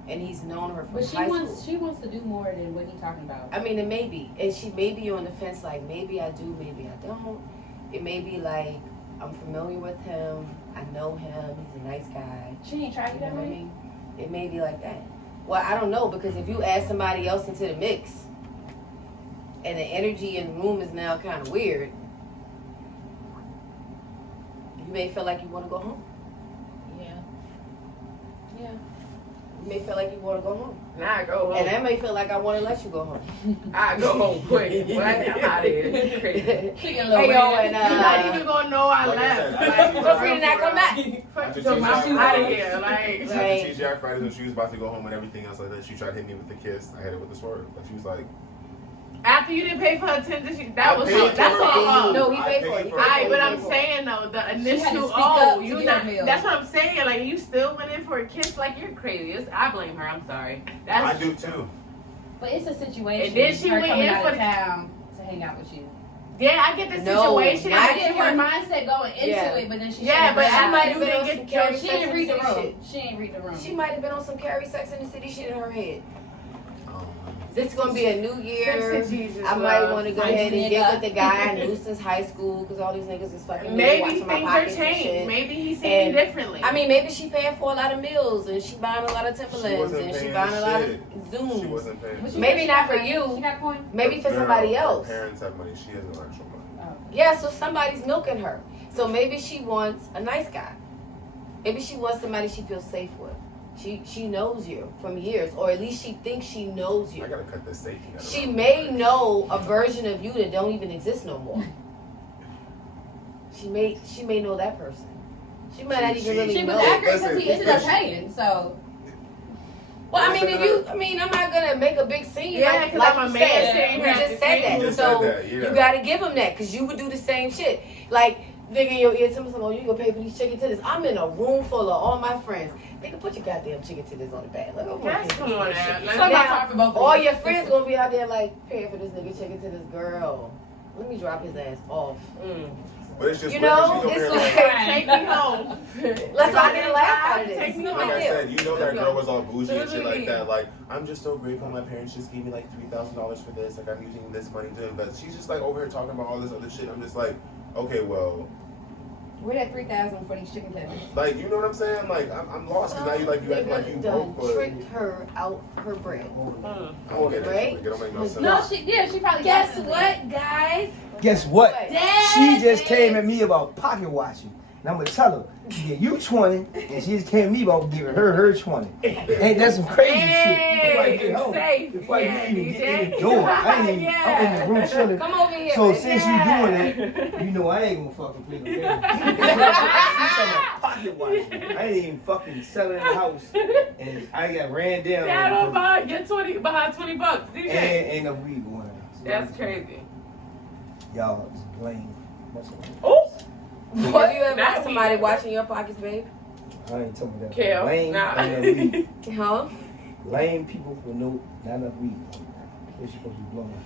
and he's known her from But she high wants school. she wants to do more than what he's talking about. I mean, it may be, and she may be on the fence, like maybe I do, maybe I don't. It may be like I'm familiar with him, I know him, he's a nice guy. She ain't tried You you know that what I way. mean? It may be like that. Well, I don't know because if you add somebody else into the mix, and the energy in the room is now kind of weird, you may feel like you want to go home. Yeah. Yeah. You may feel like you want to go home. Now I go And home. I may feel like I want to let you go home. I go home quick. What? I'm out of here. This is crazy. She get a little Hey, yo, red. and, You're not even gonna know I Like I left. said, Like, feel free to not come back. Fuck you, I'm out of here. Like, After Right. TGI Fridays when she was about to go home and everything else like that, she tried to hit me with the kiss. I hit her with the swerve. Like, she was like, after you didn't pay for her attention, that was I all. paid That's for all. her All. food. No, he I paid for it. paid He for paid it. Alright, for but it. I'm saying though, the had to initial speak up to you get not. her meal. That's what I'm saying. Like you still went in for a kiss. Like you're crazy. I blame her. I'm sorry. I That's do too. But it's a situation. And then she her went coming in out for of the- town to hang out with you. yeah. I get the No, situation. not I get her mindset going into Yeah. it, but then she Yeah, should've but been I out. might have been didn't on get some Carrie Carrie She Sex didn't and read the the City room. shit. She ain't read the room. She might have been on some Carrie Sex in the City shit in her head. Um, This is gonna be a new year. Sex and Jesus, I might love. want to go Nice ahead and nigga. get with the guy I knew since high school because all these niggas is fucking me, Maybe watching my things are pockets and changed. shit. Maybe he's seeing And- me differently. I mean, maybe she paying for a lot of meals and she buying a lot of Timberlands wasn't and she paying buying a lot of shit. She Zooms. wasn't paying. But she Maybe got not for coin. you. She got coin. Maybe for No, somebody her else. parents have money. She has no actual money. Oh. Yeah, so somebody's milking her. So maybe she wants a nice guy. Maybe she wants somebody she feels safe with. She knows you from years, or at least she thinks she knows I you. gotta cut this safety net. She around. may know a version of you that don't even exist no more. She may know that person. She might not even really She was know. accurate because Listen, he ended up listen. paying. So Well, I mean, I'm not gonna make a big scene. Yeah, like 'cause I'm a you man said. sitting You here at just the said table. that, You just so said that, yeah. you gotta give him that because you would do the same shit. Like nigga in your ear, tell me something. Oh, you gonna pay for these chicken tenders? I'm in a room full of all my friends. Nigga, put your goddamn chicken tenders on the bag. Like, I wanna Guys, pay for come on this now. shit. Let's So not now, talk for both of All us. your friends gonna be out there like paying for this nigga chicken tenders, girl. Let me drop his ass off. But it's just You weird 'cause know, she's over it's here like- Take me home. Let's not get a laugh out of this. Take me No Like home. I said, you know that girl was all bougie and shit Literally. like that. Like, I'm just so grateful my parents just gave me like $3,000 for this. Like, I'm using this money to invest. She's just like over here talking about all this other shit. I'm just like, okay, well, where that $3,000 for these chicken tenders? like, you know what I'm saying? Like, I'm lost because now you like you acting like you done broke, but tricked her out her bread. I don't get it. Right? Like, it don't make no sense. No, she probably. Guess got it. what, guys? Guess what? Dad She just is- came at me about pocket watching. And I'm gonna tell her, to get you 20, and she just came at me about giving her 20. Ain't that some crazy shit? Before I get home, safe. before I Yeah, even get in the DJ. door, I'm in the room chilling. Come over here. So baby. since you doing it, you know I ain't gonna fucking play the game. She talking about pocket watching. I ain't even fucking selling the house, and I got ran down. Dad don't buy get behind $20. and DJ. ain't no weed going on. So That's crazy. Y'all just blame. That's all. Oh, Have you ever Not had somebody weed. watching your pockets, babe? I ain't talking about that. Kel, Lame, nah. ain't no weed. Huh? Lame people with not enough weed. They're supposed to be blowing.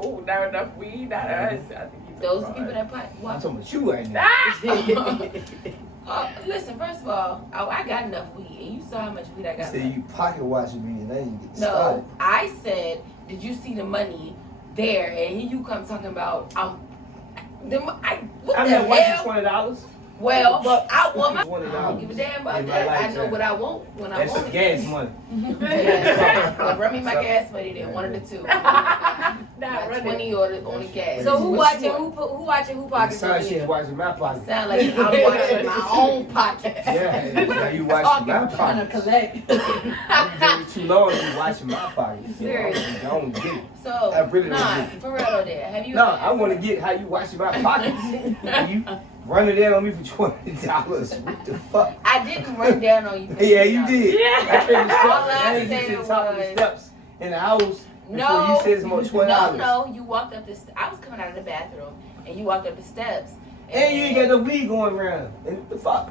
oh, not enough weed. Not us. I think you Those people that watch. I'm talking about you right now. Listen, first of all, I got enough weed, and you saw how much weed I You got. said you pocket watching me and then you get No, started. I said, did you see the money there? And here you come talking about what I'm the not hell? watching $20. Well, but I want my. I $20. don't give a damn about In my that. I know lifetime. what I want when I That's want just it. gas money. Yeah, well, run me my gas money then, one of the two. Not Like running. 20 or the gas. So who What's watching? more? Who watching? Who It pockets? sounds like over she's here? watching my pocket. Sound like I'm watching my own pocket. Yeah, now you watching my Trying to pocket. collect. You did it too long, you watching my pocket. Seriously. I don't get it. So, I really don't nah, get it. for real though, there. Have you? No, I want to get how you watching my pockets. You running down on me for $20. What the fuck? I didn't run down on you. For Yeah, you $20. did. Yeah. I came to All stop. I I didn't get to said the top of the was- steps in the house before No, you said some more $20. no, you walked up the. I was coming out of the bathroom, and you walked up the steps. And you ain't got no weed going around. And what the fuck?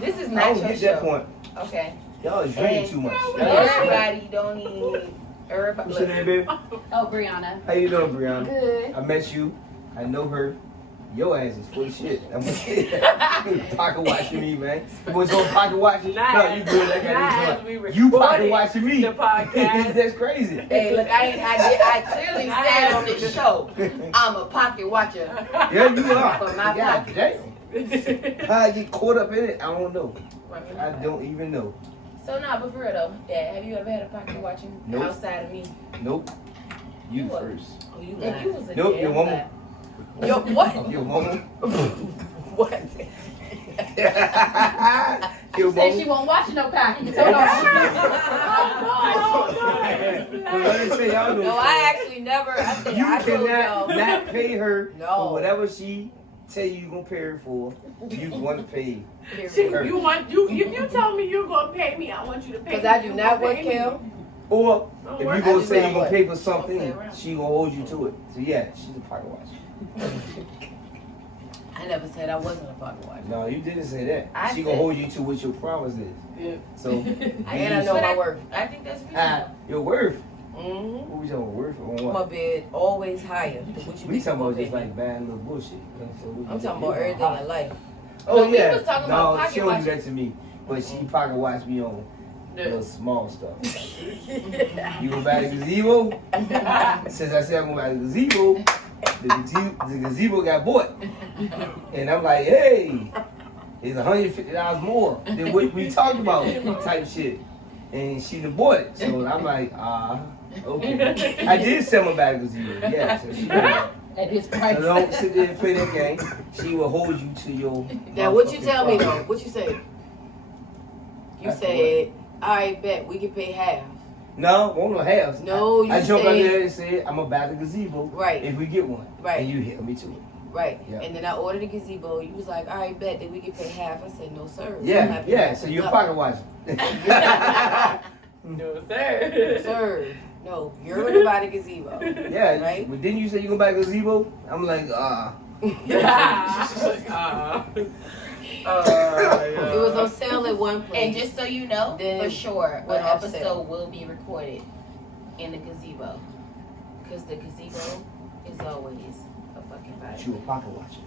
This is I not don't your get show. that point. Okay. Y'all is drinking And too much. Everybody don't need. Everybody. What's your name, baby? Oh, Brianna. How you doing, Brianna? Good. I met you. I know her. Your ass is full of shit. I'm pocket watching me, man. You was on pocket watching? Not No, you good. I not got as we this one. You pocket recorded watching me. the podcast. That's crazy. Hey, look, I clearly said on this show, I'm a pocket watcher. Yeah, you are. For my God pocket. damn. How I get caught up in it, I don't know. I don't even know. So nah, but for real though, Dad, have you ever had a pocket watching Nope. outside of me? Nope. You What? first. Oh, you like you was a Nope, damn your woman. lie. Yo, what? Your mama. What? Your Say she mama. won't watch no pockets. Hold on. Let me say, y'all know. No, I actually never. I said You I told cannot y'all. not pay her No. for whatever she tell you gonna pay her for. You want to pay. You want you if you tell me you're gonna pay me, I want you to pay me. Because I do You not gonna work, pay me. Kel. Or Don't if work. you gonna I say do you gonna not pay for Don't something, play around. she gonna hold you to it. So yeah, she's a pocket watch. I never said I wasn't a pocket watcher. No, you didn't say that. I She gonna said- hold you to what your promise is. Yeah. So And I know but my worth. I think that's reasonable. your worth. Mm-hmm. What we talking about worth on My what? bid always higher than what you We think talking you about gonna just pay me. like buying little bullshit. So we I'm can talking get about everything in life. Oh No, we yeah. was talking no, about pocket she don't do watching. that to me. But she pocket watch me on little small stuff. You gonna buy the gazebo? Since I said I'm gonna buy the gazebo, the gazebo got bought. And I'm like, hey, it's $150 more than what we talked about type shit. And she done bought it. So I'm like, okay. I did sell my bag of gazebo. Yeah, so she did that. At this So price. don't sit there and play that game. She will hold you to your. Now, what you tell me motherfucking though? What you say? You That's said, I bet we can pay half. No, won't no halves. No, you I jumped out said- there and said, I'm gonna buy the gazebo. Right. If we get one. Right. And you hit me to it. Right. Yeah. And then I ordered a gazebo. You was like, all right, bet that we can pay half. I said, no, sir. Yeah. So you're pocket watching. No, sir. Sir, no, you're gonna buy the gazebo. Yeah. Right. But didn't you say you gonna buy a gazebo? I'm like, It was on sale at one place. And just so you know, Then for sure, an went off episode sale. will be recorded in the gazebo. Because the gazebo is always a fucking but vibe. you a pocket watcher.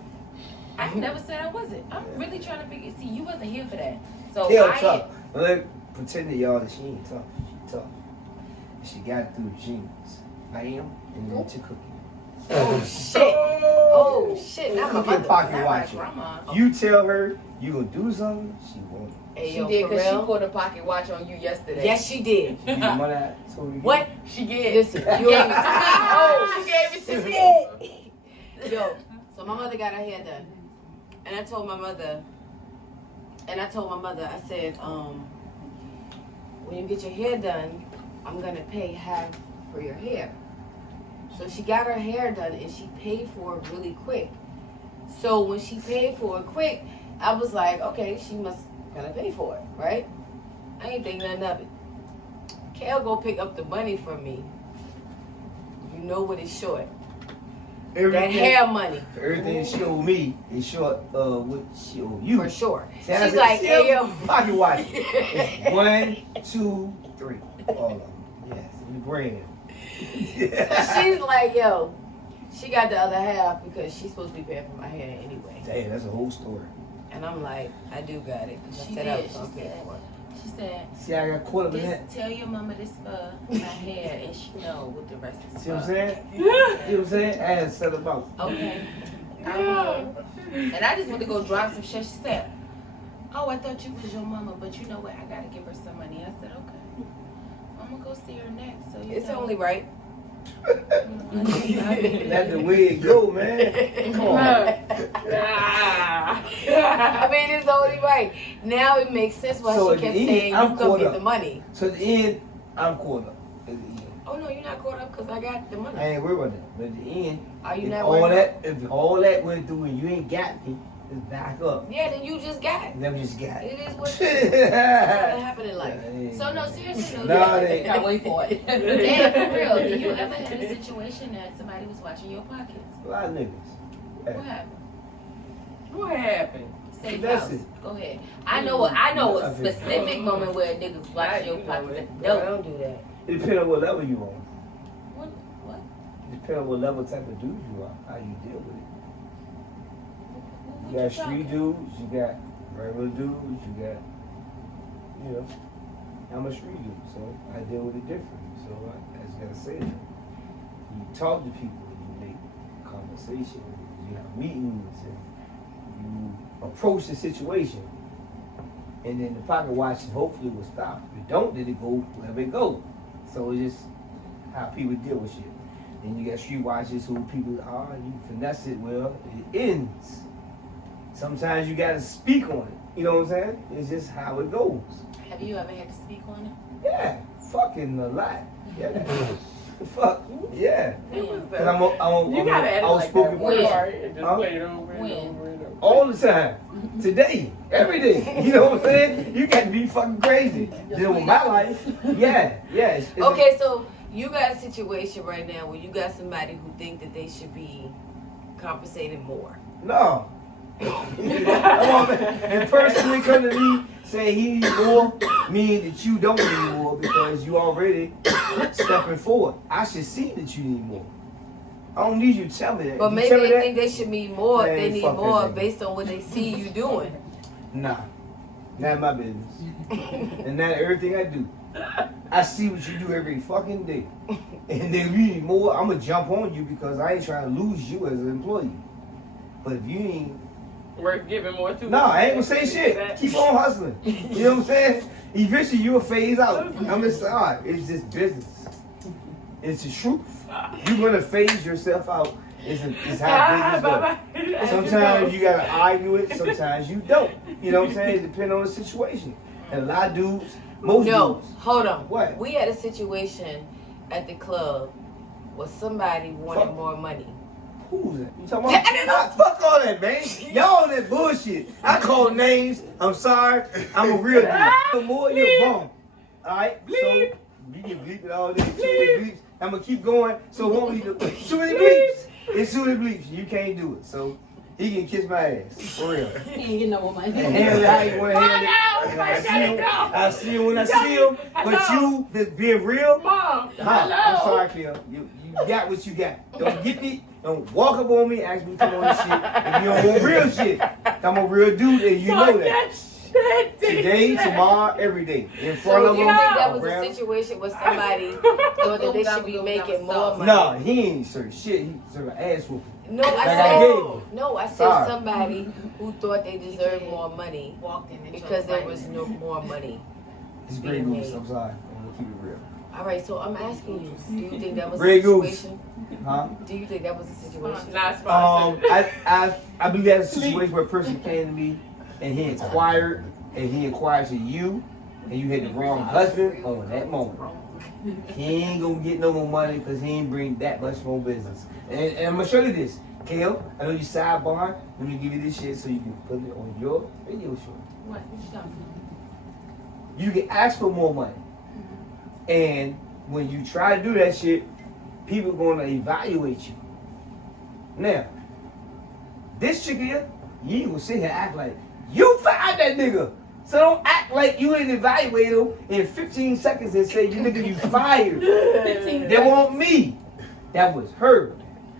I never said I wasn't. I'm really trying to figure. See, you wasn't here for that. So Tell I tough. Like, pretend to y'all that she ain't tough. She tough. And she got it through the genes. I am, and then to cookie. Oh shit! Oh shit! Not my Cookie mother. pocket not my watcher. grandma. You tell her you gonna do something, she won't. Hey, She yo, did for because she real? pulled a pocket watch on you yesterday. Yes, she did. You the money out, so we get- What? she did. Listen, She you gave it to me. Oh, she gave it to me. Yo, so my mother got her hair done, and I told my mother, I said, when you get your hair done, I'm gonna pay half for your hair. So she got her hair done, and she paid for it really quick. So when she paid for it quick, I was like, okay, she must gonna pay for it, right? I ain't think nothing of it. Kel go pick up the money from me. You know what is short? That Everything, hair money, everything she owe me is short of what she owe you. for sure. See, I She's said, like, see, hey, yo. pocket watch. It's 1, 2, 3. All of them. Yes, in the brand. She's like, yo, she got the other half because she's supposed to be paying for my hair anyway. Damn, that's a whole story. And I'm like, I do got it. 'Cause She I said I did. was She gonna pay said, for it. she said, See, I got caught up in that. tell your mama this for my hair, and she know what the rest is See what I'm for. saying? You know what I'm saying? I had to set about. Okay. I will. And I just went to go drop some shit. She said, oh, I thought you was your mama, but you know what? I gotta give her some money. I said, okay. I'm gonna go see her next. So you It's know. only right. That's the way it go, man. Come on. I mean, it's only right. Now it makes sense why So she at kept the end, saying I'm you come caught get up. the money. So at the end, I'm caught up. At the end. Oh no, you're not caught up because I got the I money. ain't worried about that. But at the end, Are you if not all worried? that, if all that went through and you ain't got me, just back up. Yeah, then you just got it. Never just got it. It is what it is. That's all that happened in life. So no, seriously though. Nah, they ain't. Gotta wait for it. Dad, for real, do you ever had a situation that somebody was watching your pockets? A lot of niggas. Hey. What happened? What happened? Safe That's house. it. Go ahead. I know a specific moment where niggas watch your pockets. No, No. don't do that. It depends on what level you on. What? It depends on what level type of dude you are, how you deal with it. What You got you street talking? dudes, you got regular dudes, you got, you know, I'm a street dude, so I deal with it differently. So I just gotta say that. You talk to people, you make conversation, you have meetings, and you approach the situation. And then the pocket watch hopefully will stop. If it don't, then it go wherever it go. So it's just how people deal with shit. Then you got street watches who people, you finesse it, well, it ends. Sometimes you gotta speak on it. You know what I'm saying? It's just how it goes. Have you ever had to speak on it? Yeah, fucking a lot. Yeah. Fuck. Yeah. When? Cause I'm You gotta edit like outspoken that one person. part and just Huh? play it over and When? over and over. All the time. Today. Every day. You know what I'm saying? You got to be fucking crazy. Dealing with my life. Yeah. Yeah. It's Okay, so you got a situation right now where you got somebody who think that they should be compensated more. No. Come on, man. And personally come to me saying he needs more, meaning that you don't need more because you already stepping forward. I should see that you need more. I don't need you to tell me that. But You maybe tell me they that? think they should be more. Man, They need fuck that more nigga. based on what they see you doing. Nah. Not my business. And not everything I do. I see what you do every fucking day. And then if you need more, I'm going to jump on you because I ain't trying to lose you as an employee. But if you ain't, Worth giving more to. no, I ain't gonna say shit. Keep on hustling. You know what I'm saying? Eventually you'll phase out. I'm just sorry. It's just business. It's the truth. You're gonna phase yourself out. It's how business goes. Sometimes you gotta argue it, sometimes you don't. You know what I'm saying? It depends on the situation. And a lot of dudes, most No, dudes. hold on. What? We had a situation at the club where somebody wanted Fuck. more money. Who's that? You talking about? Nah, fuck all that, man. Y'all on that bullshit. I call names. I'm sorry. I'm a real dude. The more you're a bum. Alright? So, you can bleep it all this. Too many bleeps. I'm gonna keep going. So, it won't be too many bleeps. It's too many bleeps. You can't do it. So, he can kiss my ass. For real. He ain't getting no more money. And handle it how you want to handle it. And I see him when I see him. But you, being real, Mom, I'm sorry, Kim. You got what you got. Don't get me. Don't walk up on me, ask me to come on this shit. If you don't want real shit, I'm a real dude, and you know that. Today, tomorrow, every day. In front So of you them. think that was around- a situation where somebody thought that they should be making more money? No, he ain't serve shit. He serve an ass whooping. No, Like I I gave said you. no. I said Sorry. somebody who thought they deserved more money Walked in and because tried there to was fight no more money. It's Grey Goose. I'm sorry. I'm gonna keep it real. All right, so I'm asking you: do you think that was Grey a Goose. situation? Huh? Do you think that was a situation? Not sponsored. I believe that's a situation where a person came to me and he inquired to you and you had the wrong husband on that moment. He ain't gonna get no more money because he ain't bring that much more business. And I'm gonna show you this. Kale, I know you sidebar. Let me give you this shit so you can put it on your video show. What? What you talking You can ask for more money. And when you try to do that shit, people gonna evaluate you. Now, this chick here, you ain't gonna sit here and act like you fired that nigga. So don't act like you didn't evaluate him in 15 seconds and say, you nigga, you fired. 15 That wasn't me. That was her.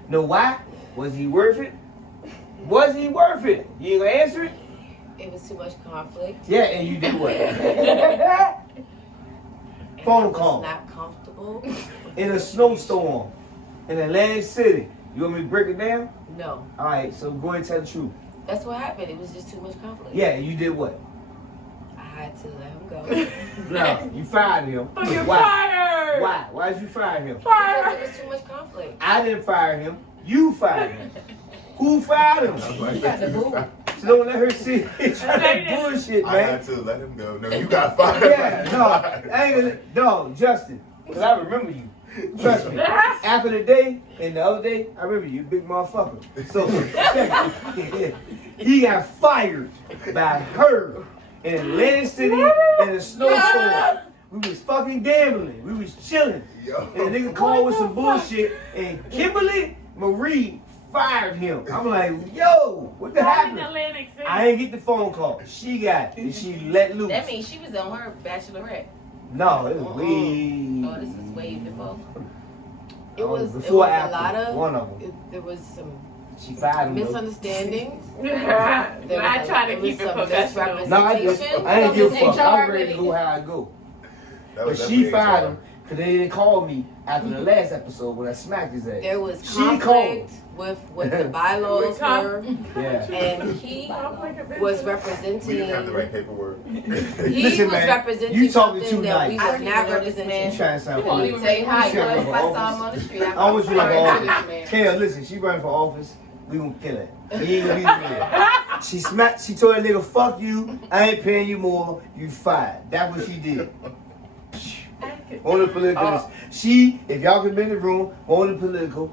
Know why? Was he worth it? Was he worth it? You ain't gonna answer it? It was too much conflict. Yeah, and you did what? And Phone I was call. not comfortable. In a snowstorm in Atlantic City. You want me to break it down? No. Alright, so go ahead and tell the truth. That's what happened. It was just too much conflict. Yeah, and you did what? I had to let him go. No, you fired him. Oh, you're Why? fired. Why? Why did you fire him? Because it was too much conflict. I didn't fire him. You fired him. Who fired him? Like, You got the boo. So don't let her see that bullshit, I man. had to let him go. No, you got fired. Yeah, You no, fired. I ain't gonna, no, Justin, because I remember you. Trust me. After the day and the other day, I remember you, big motherfucker. So, he got fired by her in Atlantic City in a snowstorm. We was fucking gambling. We was chilling. Yo. And the nigga called with some bullshit, and Kimberly Marie fired him. I'm like, yo, what the happened? Atlantic City. I ain't get the phone call. She got it, and she let loose. That means she was on her bachelorette. No, it was way. Oh, this was way before. It was before a after, lot of. one of them. There was some She fired him. though. misunderstandings. I try to keep it professional. No, I didn't give a fuck. I'm ready to go how I go. That But was she definitely fired HR. him because they didn't call me after the last episode when I smacked his ass. There was She conflict with what the bylaws were, Yeah. and he was representing. We didn't have the right paperwork. He Listen, was man, representing you talking something too that we nice. I were don't not even know this representing. You trying to sound You won't funny. even tell you how She it running was if for I saw him office. on the street. I want you like sorry to office. this man. Kale, listen, she running for office. We gonna kill her. He ain't gonna be there. She smacked. She told that nigga, "Fuck you. I ain't paying you more. You fired." That's what she did. On the political. She, if y'all could be in the room, on the political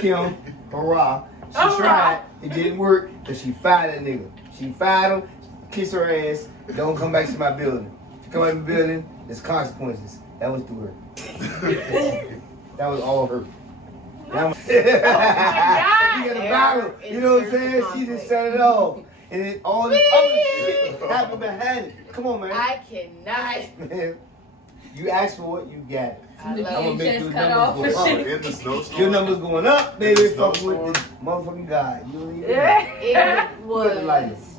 Kim, hurrah. She tried. It didn't work because she fired that nigga. She fired him. Kiss her ass. Don't come back to my building. If you come back to the building, there's consequences. That was through her. That was all her. That was, we got a battle. You know what I'm saying? She just set it off. And then all this other shit happened behind it. Come on, man. I cannot. Man, you asked for it, you got it. I love I'ma you. make just your cut numbers off go and up. shit. In the snowstorm. Your numbers going up, baby. In the Fucking with snowstorm. this motherfucking guy. You don't even know. It Look at the lights. was.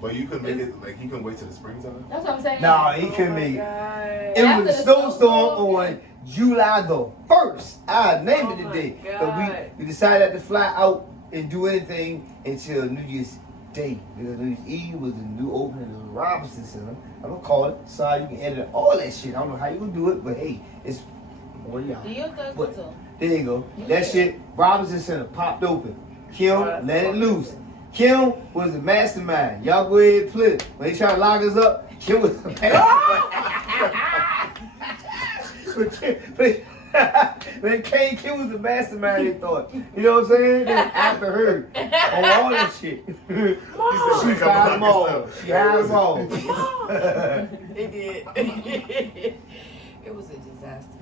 But you could make it like he can wait till the springtime. That's what I'm saying. Nah, he couldn't make it. It After was a the snowstorm snowstorm, on July the 1st. I named it Oh today. my But God. we decided not to fly out and do anything until New Year's Day. Because New Year's Eve was the new opening of the Robinson Center. I'm going to call it. Sorry, you can edit all that shit. I don't know how you going to do it, but hey, it's for y'all. Do your cousin What? too? There you go. That shit, Robinson Center popped open. Kim, let it loose. Kim was the mastermind. Y'all go ahead and play it. When they try to lock us up, Kim was the mastermind. When it came, Kim was the mastermind, they thought. You know what I'm saying? Then after her, on all that shit. She fired them all. She hired them all. It did. It was a disaster.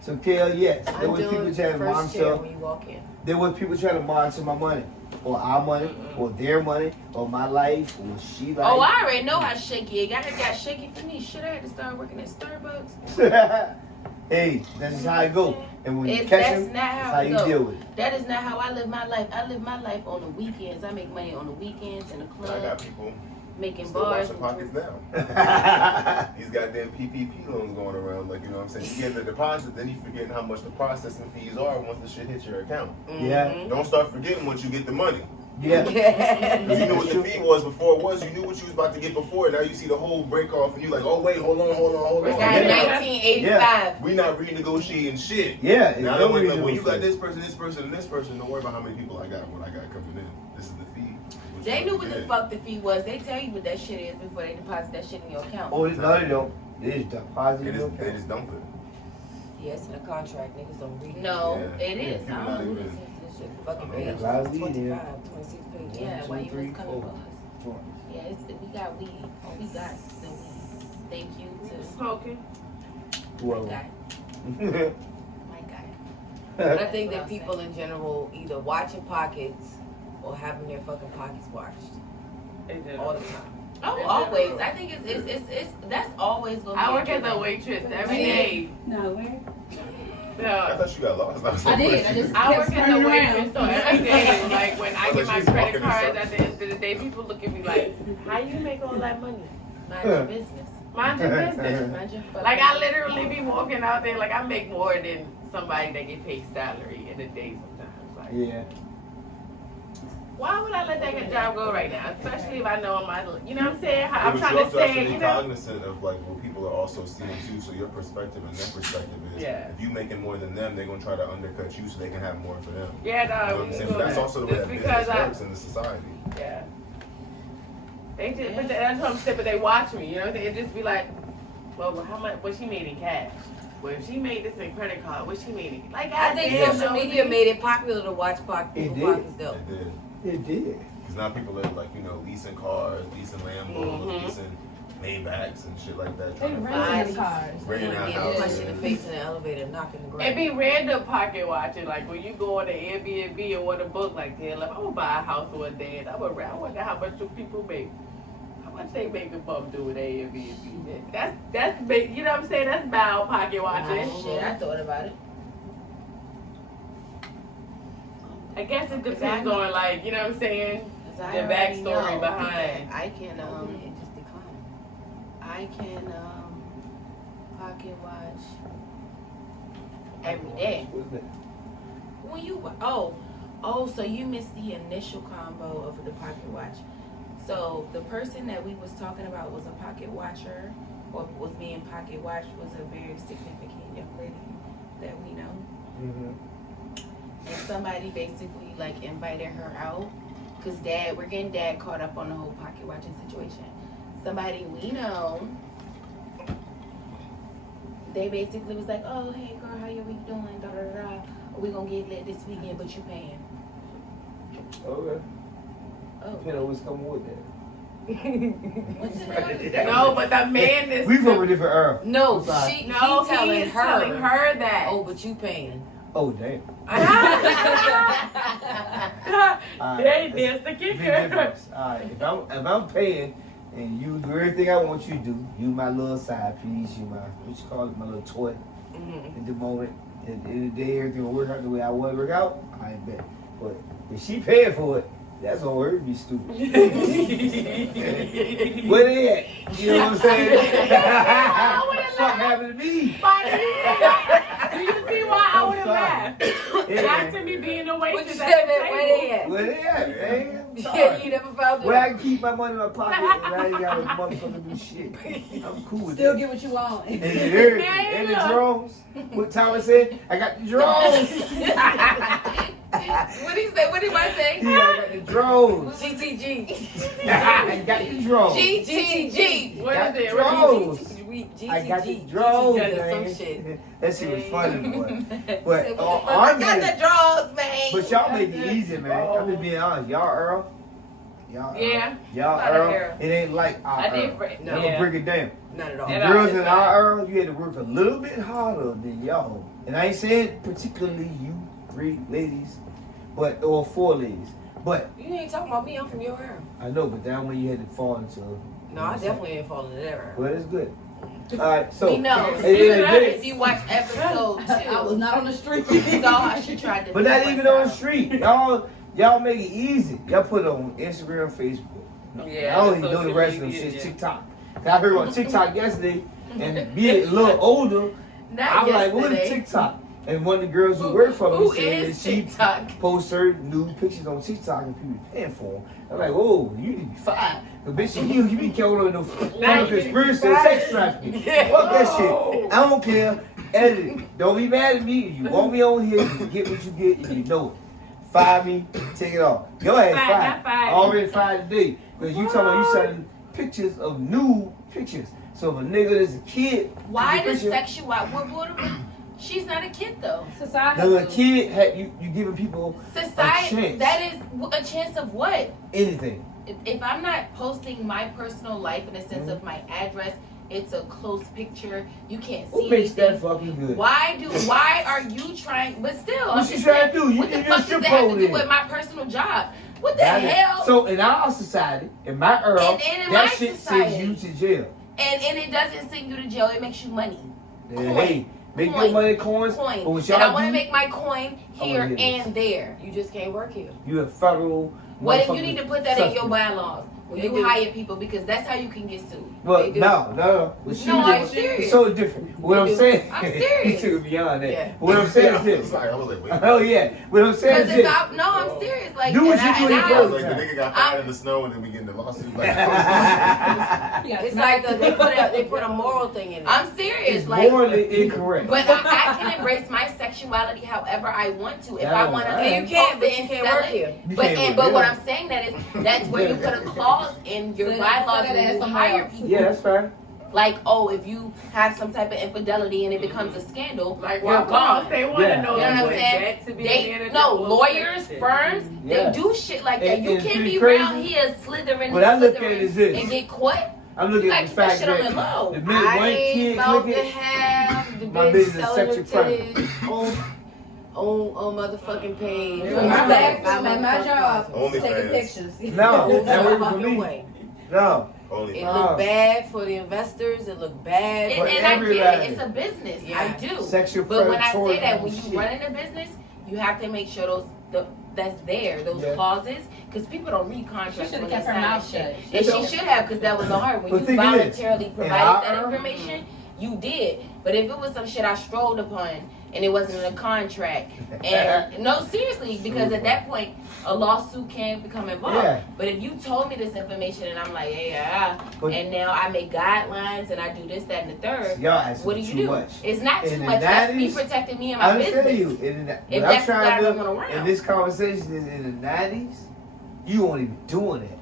So, Kale, yes, there I'm was people doing trying to first chair monitor. when you walk in. There was people trying to monitor my money, or our money, or their money, or my life, or she life. Oh, I already know how shaky it got. It got shaky for me. Shit, I had to start working at Starbucks. Hey, that's just how it go. And when you It's- catch that's him, not that's how how it you go. deal with it. That is not how I live my life. I live my life on the weekends. I make money on the weekends in the I got club, people making still bars. watching pockets now. These goddamn PPP loans going around, like, you know what I'm saying? You get the deposit, then you forgetting how much the processing fees are once the shit hits your account. Yeah, Don't start forgetting once you get the money. yeah. Because you knew what the fee was before it was. You knew what you was about to get before. Now you see the whole break off and you like, oh wait, hold on. We got Yeah. 1985. We not renegotiating shit. Yeah, it's Now no that reason when you to got say. this person, and this person, don't worry about how many people I got, what I got coming in. This is the fee. What They you knew what the did. fuck the fee was. They tell you what that shit is before they deposit that shit in your account. Oh, no, they don't. They just deposit They it. just, they just dump it. Yes, in a contract, niggas don't read it. No, Yeah. it is. People I not don't know even- this is this shit. Fucking Yeah, page. glad we 25, did. 26 pages. Yeah, why you was coming for us? Four. Yeah, we got weed. Oh, we got the weed. Thank you to Smoking. my Whoever. guy. My guy. I think that people in general either watching pockets or having their fucking pockets watched They did. all the time. Oh, always. I think it's that's always gonna be. I work as given. a waitress every day. No, where? I No. thought you got lost. was I like, did. what I did you just do? I kept work as a turning waitress, around. so every day, like when I Like get my she's credit walking in cards, circles. at the end of the day, people look at me like, "How you make all that money? Mind your business. Mind your business." Mind your fucking Like I literally be walking out there, like I make more than somebody that get paid salary in a day sometimes. Like, Yeah. why would I let that job go right now? Especially if I know I'm not, you know what I'm saying? Yeah, I'm but trying you to also have say, to be you know. cognizant of like what people are also seeing too. So your perspective and their perspective is, Yeah. if you making more than them, they're gonna try to undercut you so they can have more for them. Yeah, You know no, what I'm we saying? do But that's that. also the way Just that because business I, works in the society. yeah. They just, but that's what I'm saying. But they watch me, you know. They just be like, well, how much? What she made in cash? Well, if she made this in credit card, what she made in? Like, I think goddamn, social media made it popular to watch It did. pockets though. It did. It did. Because now people are like, leasing cars, leasing Lambos, Mhm. leasing Maybachs and shit like that. They Trying to renting find the cars. renting out Get houses. punched in the face in the elevator, knocking the ground. It be random pocket watching, like when you go on the Airbnb and want to book, like, damn, like, I'm gonna buy a house one day, and I wonder how much do people make. How much they make a bum do with Airbnb? That's big, you know what I'm saying? That's mild pocket watching. shit. I thought about it. I guess it depends on, like, you know what I'm saying? 'Cause I The already backstory know behind. that I can It just declined. I can pocket watch every day. Wasn't it? When you so you missed the initial combo of the pocket watch. So the person that we was talking about was a pocket watcher, or was being pocket watched, was a very significant young lady that we know. Mm-hmm. And somebody basically like invited her out because we're getting dad caught up on the whole pocket watching situation. Somebody we know, they basically was like, oh, hey girl, how your week doing? Da da da da. We gonna get lit this weekend, but you paying. Okay. Oh. You know what's coming with that. What's the deal? No, but the man is. We from a different era. No, I'm sorry. he No, telling he is telling her that. Oh, but you paying. Oh damn. That's the Big kicker. difference. Alright, if I'm paying and you do everything I want you to do, you my little side piece, you my what you call it, my little toy at the moment. At the end of the day, everything will work out the way I want it to work out, I bet. But if she paying for it, that's gonna hurt me stupid. Where they at? You know what I'm saying? Fuck happened to me? Do you see why I would have I'm laughed? Yeah. Not to me being a What waitress you at said, the man? Where they table. at? Where they at, man? I'm Yeah, sorry. you never found Where I it. can keep my money in my pocket and I ain't got a motherfucker do shit. I'm cool with Still that. get what you want. And everything. Yeah, And the yeah. drones. What Thomas said, I got the drones. What he say? What did I say? Yeah, I got the drones. GTG. I got the drones. GTG. What Got is it? drones. GTG. I got the drones, GTG. man. Some shit. That shit was funny, boy. Say, But what the fuck? I honestly, got the draws, man. but y'all make it easy, man. I'm just being honest. Y'all Earl. Y'all Earl. Yeah. Y'all Not a Earl. Earl. It ain't like our I Earl. did. I'm gonna Yeah. break it down. Not at all. The And girls I- in our Earl, you had to work a little bit harder than y'all. And I ain't saying particularly you 3 ladies, or 4 ladies. But You ain't talking about me. I'm from your era. I know, but that one you had to fall into. No, I definitely ain't falling in that era. Well, it's good. Alright, so We know. at the end of the day- If you watch episode 2, I was not on the street. you saw how she tried to. but not even on the street. Y'all make it easy. Y'all put it on Instagram, Facebook. Yeah, I don't even know social the rest of them media, shit. yeah. TikTok. I heard on TikTok yesterday, and being a little older, I was like, what is TikTok? And one of the girls who work for me Who said that is she TikTok? posts her nude pictures on TikTok and people paying for them. I'm like, whoa, you need to be fired. Cause bitch, you be killing on no Now you conspiracy need and to be sex trafficking. Fuck that shit. I don't care. Edit it. Don't be mad at me. If you want me on here, you get what you get, and you know it. Fire me, take it off. Your ass Fired, fired. not fired. Already fired today. Because you talking about you sending pictures of nude pictures. So if a nigga that's a kid, Why take a does picture, sexuality? She's not a kid though. Society. the kid had you giving people Society. a chance. That is a chance of what? anything. If I'm not posting my personal life in the sense of my address, it's a close picture. You can't see Who makes anything. that fucking good? Why are you trying? But still, What I'm you just trying saying, to do? You what the did fuck your does strip that have pole to do then. with my personal job? What the hell? So in our society, in my era, And in that my shit society. sends you to jail. And it doesn't send you to jail. It makes you money. And Coin. hey, make your Coin. money coins. But Coin. what And I y'all want to do, make my coin here wanna hear this. and there. You just can't work here. you a federal. What if you motherfucking need to put that in your suspect. bylaws? When They you do. hire people, because that's how you can get sued. Well, They do. no. What she No, I'm did- serious. It's so different. What I'm do. saying, I'm he serious. took it beyond that. Yeah. What I'm saying is I this. was like, wait. Oh yeah. What I'm saying Because is if this. I'm serious. Like, Do what and you do I- in and your I- I was like, the nigga got fired in the snow and then we get in the lawsuit. Like, It's like they put a moral thing in it. I'm serious. It's Like, morally incorrect. but I can embrace my sexuality however I want to. If I want to, Yeah, you can, but you can't work here. You But can't but work what here. I'm saying that is that's where you put a clause in your So bylaws that when as you somewhere hire else. people. Yeah, that's fair. Like, oh, if you have some type of infidelity and it becomes a scandal, Like, you're well, gone. they want to Yeah. know You know what I'm what saying? that to be a They manager no will lawyers, affect it. firms, Yeah. they do shit like that. And- You and can't to be be around crazy, here slithering what I look at slithering is this. and get caught. I'm looking Like, at the that fact shit on that the low. the minute I one ain't kid about click to it, have the my bitch business selling her sexual titties on motherfucking page. In my bathroom at my job, Only taking fans. pictures. no, that wasn't for Fucking me. way. No, only It Oh. look bad for the investors. It look bad. For And I get everybody. it. It's a business. Yeah. I do. sexual But when I predatory say that, when you shit. run in a business, you have to make sure that's there, those Yeah. clauses, because people don't read She contracts should when have they kept her sign mouth that shut. shit. And she should have, because that was hard. When But you think of this. voluntarily In provided our- that information, you did. But if it was some shit I strolled upon and it wasn't in a contract, and no, seriously, because at that point a lawsuit can become involved. Yeah. But if you told me this information and I'm like, hey, But- and now I make guidelines and I do this, that, and the third. Y'all asking What do you too do? much. It's not In too the much. That's me 90s, protecting me and I my understand business. you. If what I'm that's what I trying don't to want do in around. this conversation is in the 90s, you won't even doing it.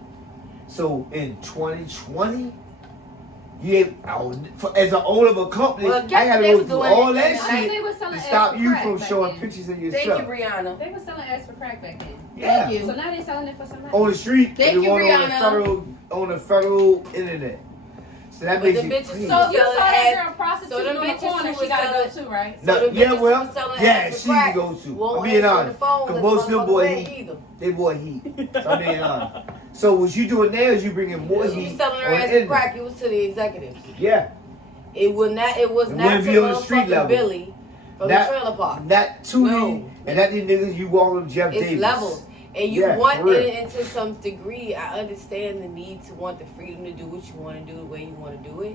So in 2020, as an owner of a company, Well, I guess gotta what they go was through doing all in that the shit They was selling to ass stop for you crack from back showing then. pictures of Thank you, yourself. Brianna. They were selling ass for crack back then. Yeah. Thank you. So now they selling it for some money. On the street, Thank and you, one Brianna. on the federal internet. So that But makes the you bitches crazy. So if you Selling saw that ass- girl prostitute so them on the bitches corner, who she was gotta go selling- too, right? No, So the yeah, bitches well, who selling yeah, ass for she crack can go to. won't I'm being answer honest. the phone, Cause let most of them motherfucker boy pay heat. either. They boy heat. So I'm being honest. So what you doing now is you bringing more She heat was selling her on ass the for internet. crack. It was to the executives. Yeah, It was not. It was It not wouldn't to be on the street motherfucking level. Billy from Not- the trailer park. not too No. many, and not these niggas you walk with Jeff It's Davis. levels. And you Yeah, want for real. it into some degree. I understand the need to want the freedom to do what you want to do the way you want to do it.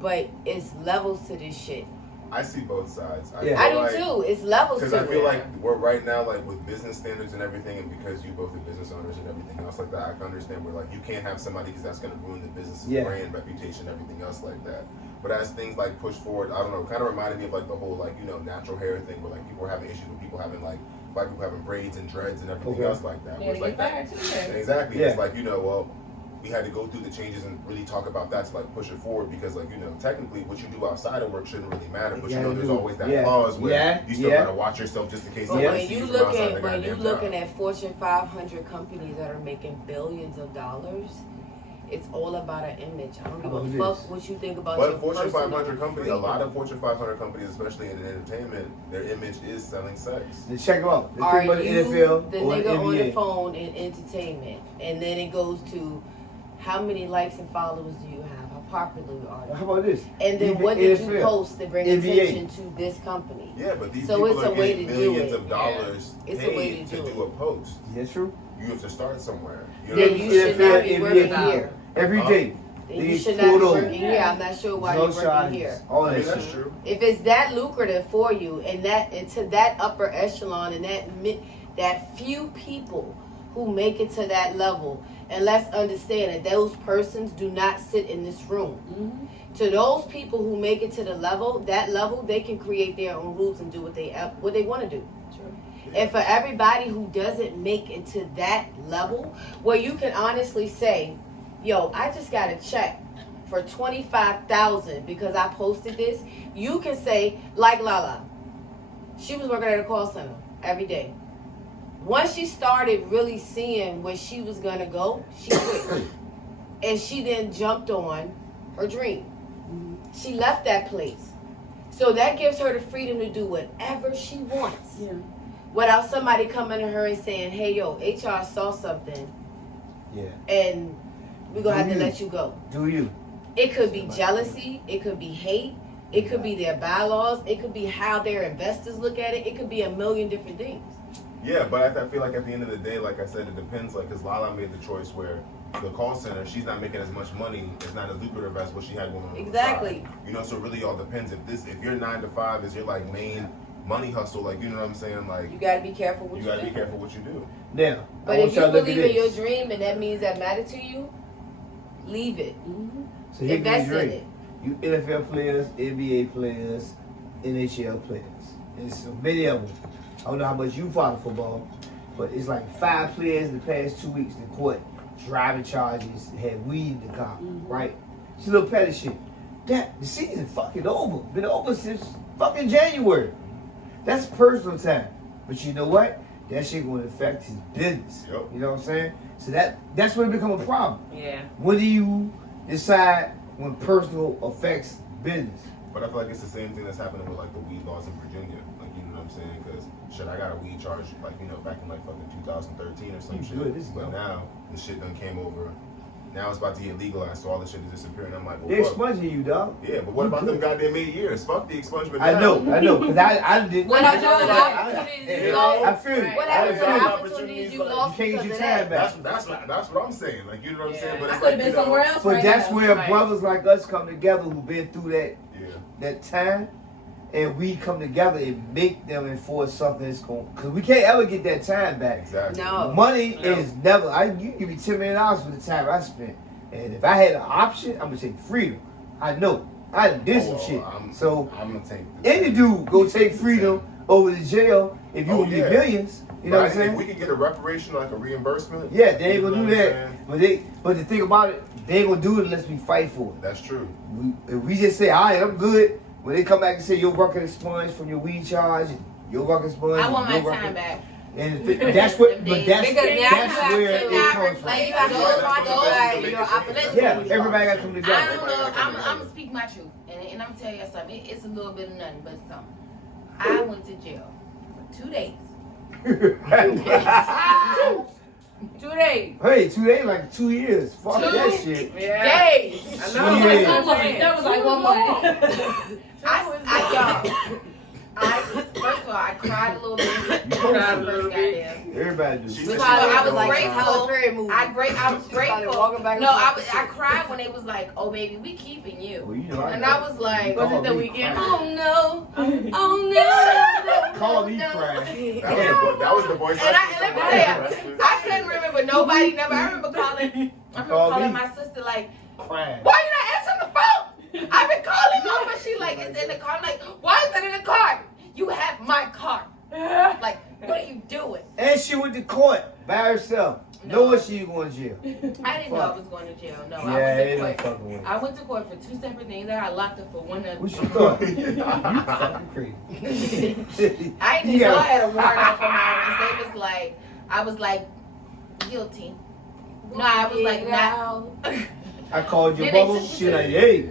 But it's levels to this shit. I see both sides. Yeah. I feel do like, too. It's levels Because to I feel it. like we're right now, like with business standards and everything, and because you both are business owners and everything else like that, I can understand where like you can't have somebody because that's going to ruin the business's Yeah. brand, reputation, everything else like that. But as things like push forward, I don't know, kind of reminded me of like the whole like natural hair thing, where like people were having issues with people having like white people having braids and dreads and everything Okay. else like that. Yeah, Where they it's like get that. fired too. Yeah. Exactly. Yeah. It's like, well, we had to go through the changes and really talk about that to like push it forward because like, technically what you do outside of work shouldn't really matter. But You gotta there's do- always that yeah. clause where Yeah. you still Yeah. gotta watch yourself just in case But somebody when sees you you from outside looking, the when you goddamn looking job. at Fortune 500 companies that are making billions of dollars, it's all about an image. I don't give How a about fuck this? what you think about But your Fortune personal 500 companies, a freedom. lot of Fortune 500 companies, especially in entertainment, their image is selling sex. Then check them out. Let's Are think about the you NFL the or the nigga on the NBA. phone in entertainment? And then it goes to how many likes and followers do you have? How popular are you? How about this? And then Even what did you NFL. post to bring NBA. attention to this company? Yeah, but these So people it's a are way getting to do millions it. of dollars It's a way paid to to do do a post. That's true. You have to start somewhere. Then what I'm you saying? should not be NBA working power. here. Every Huh? day. Then They you should pulled not be over. working here. I'm not sure why No you're working charges. here. All I that mean, shit. that's true. If it's that lucrative for you and that into that upper echelon and that few people who make it to that level, and let's understand that those persons do not sit in this room. Mm-hmm. To those people who make it to that level, they can create their own rules and do what they want to do. And for everybody who doesn't make it to that level, where you can honestly say, yo, I just got a check for $25,000 because I posted this, you can say, like Lala, she was working at a call center every day. Once she started really seeing where she was going to go, she quit. And she then jumped on her dream. She left that place. So that gives her the freedom to do whatever she wants. Yeah. without somebody coming to her and saying, hey, yo, HR saw something Yeah. and we're going to have to Do you? let you go. Do you? It could be jealousy. It could be hate. It could be their bylaws. It could be how their investors look at it. It could be a million different things. Yeah, but I feel like at the end of the day, like I said, it depends. Like, because Lala made the choice where the call center, she's not making as much money. It's not as lucrative as what she had going on. Exactly. The side. You know, so it really all depends. If your 9 to 5 is your like main money hustle, like, you know what I'm saying? Like, You got to be careful what you you gotta do. be careful what you do. Now, But I want if you y'all to look at believe in your this. dream and that means that matter to you, leave it. So here Invest can in be it. You NFL players, NBA players, NHL players. There's so many of them. I don't know how much you follow football, but it's like 5 players in the past 2 weeks in court driving charges, had weed in the car, right? It's a little petty shit. That the season fucking over. Been over since fucking January. That's personal time. But you know what? That shit gonna affect his business. Yep. You know what I'm saying? So that's when it become a problem. Yeah. When do you decide when personal affects business? But I feel like it's the same thing that's happening with like the weed laws in Virginia. Like, you know what I'm saying? Because shit, I got a weed charge like, you know, back in like fucking 2013 or some You shit. good, this is But dope. now the shit done came over. Now it's about to get legalized, so all this shit is disappearing. I'm like, They're well, fuck. expunging you, dog. Yeah, but what about them goddamn 8 years? Fuck the expungement. I now. know, because I did. What happened to the I opportunities feel you lost? I feel it. What I happened to feel the it. opportunities you lost You can't get because your of time that? back. That's what I'm saying. Like, you know what I'm saying? But I it's could have like, been you know, somewhere else But right that's now. where Right. brothers like us come together who've been through Yeah. that time, and we come together and make them enforce something that's going. Because we can't ever get that time back. Exactly. No. Money No. is never. You give me $10 million for the time I spent, and if I had an option, I'm gonna take freedom. I know. I done did some shit. So I'm gonna take this. any dude go take freedom over the jail if you Oh, gonna get yeah. millions. You know what I'm If saying? we could get a reparation, like a reimbursement. Yeah, they ain't you gonna know do what I'm that. saying? But the thing about it, they ain't gonna do it unless we fight for it. That's true. If we just say, all right, I'm good. When they come back and say your work expunged from your weed charge, your work expunged. I want my your work- time back. And that's what. But that's Because now you that's have where to it not comes from. like you have to go by your opposition. Yeah, everybody got to come together. I don't know. I'm gonna speak my truth, and I'm gonna tell you something. It's a little bit of nothing but something. I went to jail for 2 days. 2 days. Hey, 2 days like 2 years. Fuck that shit. Yeah. Days. I know. Yeah. That's what I'm saying. That was like 1 month. First of all, I cried a little bit. You cried a little bit. Everybody do. She Because said I was don't grateful. cry. Tyler Perry movie. I was She started grateful. walking back and No, forth. I cried when they was like, "Oh baby, we keeping you," Well, you know, and I was like, Was it the Call me weekend? crying. "Oh no, oh no." Call me no. crying. That was the voice. And let me tell you, I couldn't remember nobody. Never. I remember calling. Call me. My sister like, Crying. "Why you not answering the phone? I've been calling you, but she like, it's in the car." I'm like, "Why is it in the car? You have my car. Like, what are you doing?" And she went to court by herself, knowing she was going to jail. I didn't know I was going to jail. No, Yeah, I they was don't in court. fucking with I went to court for 2 separate things. I got locked up for one of What you them. thought? You fucking crazy. I didn't You know got- I had a warrant out for my arrest. They was like, I was like, guilty. No, I was like, not. I called your Then they bubble. took me She to- like, hey,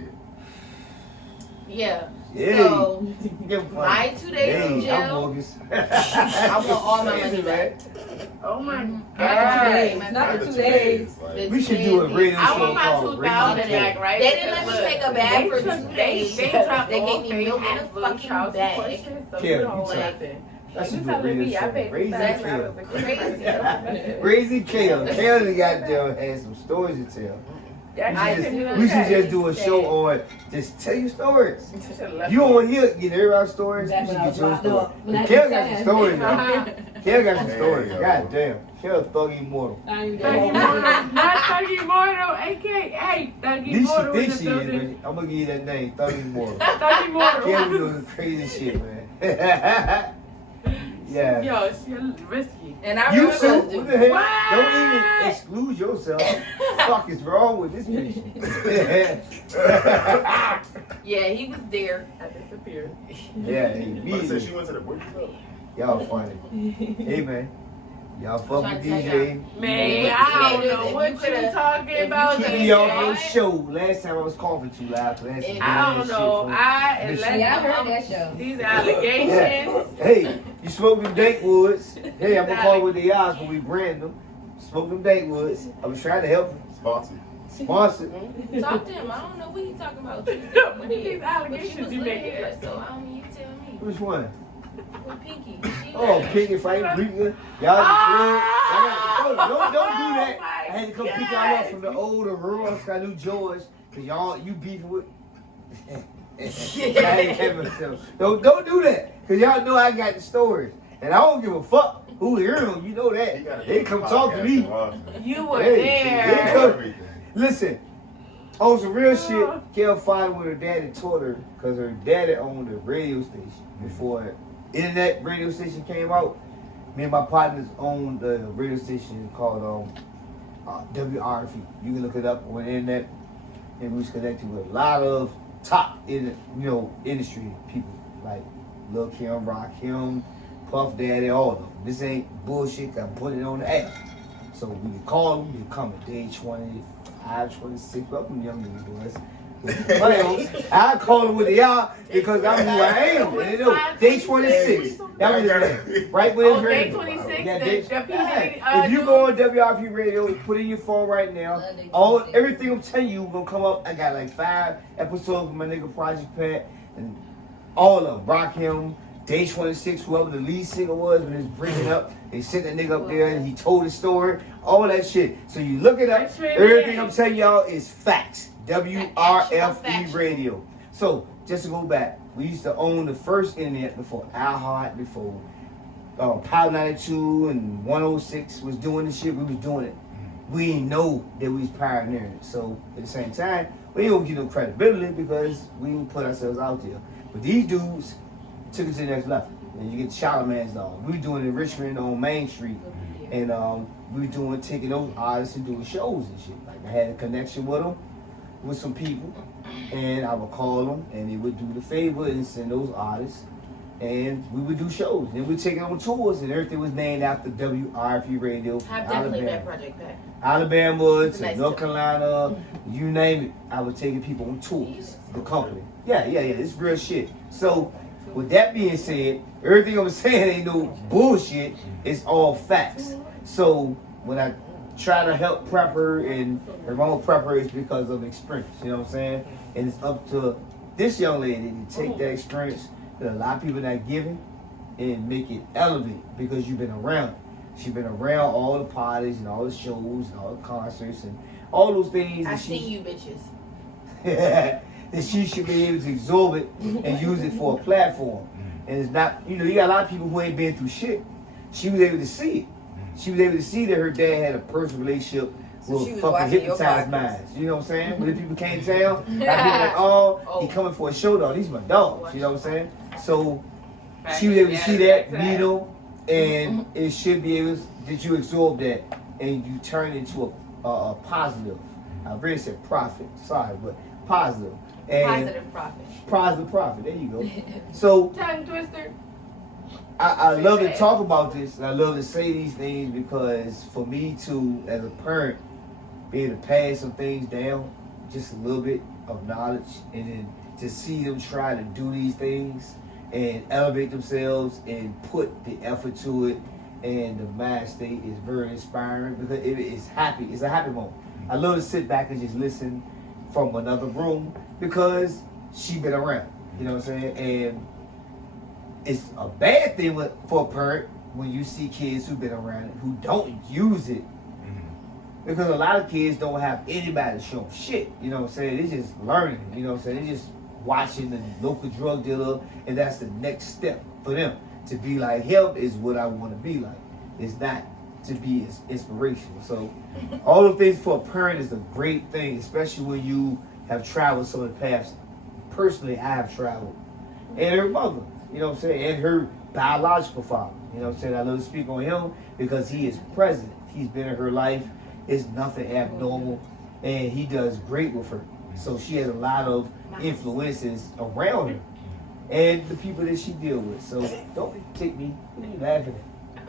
Yeah. hey. So, Give a fuck. my 2 days in Hey, I'm jail, bogus. I want all my money back. Oh my Mhm. God. Not for 2 days. Like, We should do a radio I show want my called 2,000 Radio back, Show. right? They didn't let me Because take a look, bag for they 2 took- days. They dropped They all gave me paid milk in a half of fucking child bag. support shit, so Karen, you you don't tell- nothing. I should You do a telling radio me I show. paid Raising $3,000 Kale. for crazy. Crazy Kale. Kale got there had some stories to tell. We should just do a show on just tell your stories. You don't want to hear get everybody's stories. You That's should what I get was your locked story. up. When I Kale keep got some saying. stories, man. Kale got some Hey, stories. yo. God damn. Kale Thug Immortal. I ain't Thuggy even Mortal, not Thuggy Mortal, aka At Thuggy least she Mortal. thinks is she the is, building. but I'm gonna give you that name, Thug Immortal. Thuggy Mortal. Kale be doing crazy shit, man. Yeah. Yo, she risky. And I You remember, too. What the hell? What? Don't even exclude yourself. What the fuck is wrong with this bitch? yeah, he was there. I disappeared. Yeah, But I said immediately. she went to the where'd you go? Y'all funny. Hey man, Y'all fuck trying with to tell DJ. Man, Yeah. I don't If know you what you coulda- talking if you about. coulda- Keep me off your show. Last time I was coughing too loud. So that's some I bad don't shit know. from- Yeah, I heard that show. These allegations. Hey, you smoke them Dankwoods. Hey, I'm gonna call with the odds when we brand them. Smoke them Dankwoods. I was trying to help you. Sponsored. Sponsor. Talk to him. I don't know what he talking about. What are these allegations you making? So I don't need to tell me. Which one? With Pinky. She Oh, Pinky Fight Bleaker. Y'all don't do that. I had to come pick y'all up from the old Aurora, I knew George, cause y'all you beefing with. I ain't having myself. Don't do that, cause y'all know I got the stories, and I don't give a fuck who hear them. You know that. They come talk to me. You were Hey, there. they come- Listen, on some real shit, Kel fought with her daddy taught her, cause her daddy owned a radio station before internet radio station came out. Me and my partners owned a radio station called WRFE. You can look it up on the internet, and we was connected with a lot of top industry people like Lil Kim, Rakim, Puff Daddy, all of them. This ain't bullshit. I put it on the app, so we can call them. They come at day 25, 26. Welcome, young niggas boys. I call them with the y'all because I'm who I am. And they know day 26. That was it. Right when it's ready. Day 26. Yeah, the if you go on WRP Radio, put in your phone right now. Everything I'm telling you gonna come up. I got like 5 episodes with my nigga Project Pat, and all of them. Rakim, Day 26, whoever the lead singer was when it's bringing up, they sent that nigga up there and he told his story, all that shit. So you look it up. Everything I'm telling y'all is facts. WRFE Radio. So just to go back, we used to own the first internet before iHeart, before Power 92 and 106 was doing the shit. We was doing it. We didn't know that we was pioneering it. So at the same time, we don't get no credibility because we didn't put ourselves out there. But these dudes took it to the next level. And you get Charlamagne's dog. We were doing it in Richmond on Main Street. And we were taking those artists and doing shows and shit. Like I had a connection with them, with some people. And I would call them and they would do the favor and send those artists. And we would do shows. And we'd take it on tours and everything was named after WRFE Radio. I've definitely met Project Pat. Alabama to Nice North too. Carolina, you name it. I was taking people on tours. The company. Yeah. It's real shit. So, with that being said, everything I'm saying ain't no bullshit. It's all facts. So, when I try to help Prepper and Ramon Prepper, it's because of experience. You know what I'm saying? And it's up to this young lady to take that experience that a lot of people not giving and make it elevate because you've been around it. She's been around all the parties and all the shows and all the concerts and all those things. I see you bitches. That she should be able to absorb it and use it for a platform. And it's not, you got a lot of people who ain't been through shit. She was able to see it. She was able to see that her dad had a personal relationship So she with was fucking watching your hypnotized podcast. minds. You know what I'm saying? But if people can't tell, like people like, oh, he coming for a show though. These my dogs. You know what I'm saying? So she was able to see that, needle, and it should be able that you absorb that and you turn it into a positive. I really said profit. Sorry, but positive. And Positive profit. positive profit. There you go. So Tongue twister. I love to talk about this and I love to say these things because for me to, as a parent, be able to pass some things down, just a little bit of knowledge, and then to see them try to do these things and elevate themselves and put the effort to it, and the mind state is very inspiring because it is happy. It's a happy moment. I love to sit back and just listen from another room because she been around. You know what I'm saying? And it's a bad thing for a parent when you see kids who've been around it who don't use it. Because a lot of kids don't have anybody to show them shit. You know what I'm saying? They're just learning. You know what I'm saying? They're just watching the local drug dealer, and that's the next step for them. To be like him is what I want to be like. It's not to be inspirational. So all of things for a parent is a great thing, especially when you have traveled some of the paths. Personally, I have traveled. And her mother, you know what I'm saying? And her biological father. You know what I'm saying? I love to speak on him because he is present. He's been in her life. It's nothing abnormal. And he does great with her. So she has a lot of influences around her. And the people that she deal with. So don't take me. What are you laughing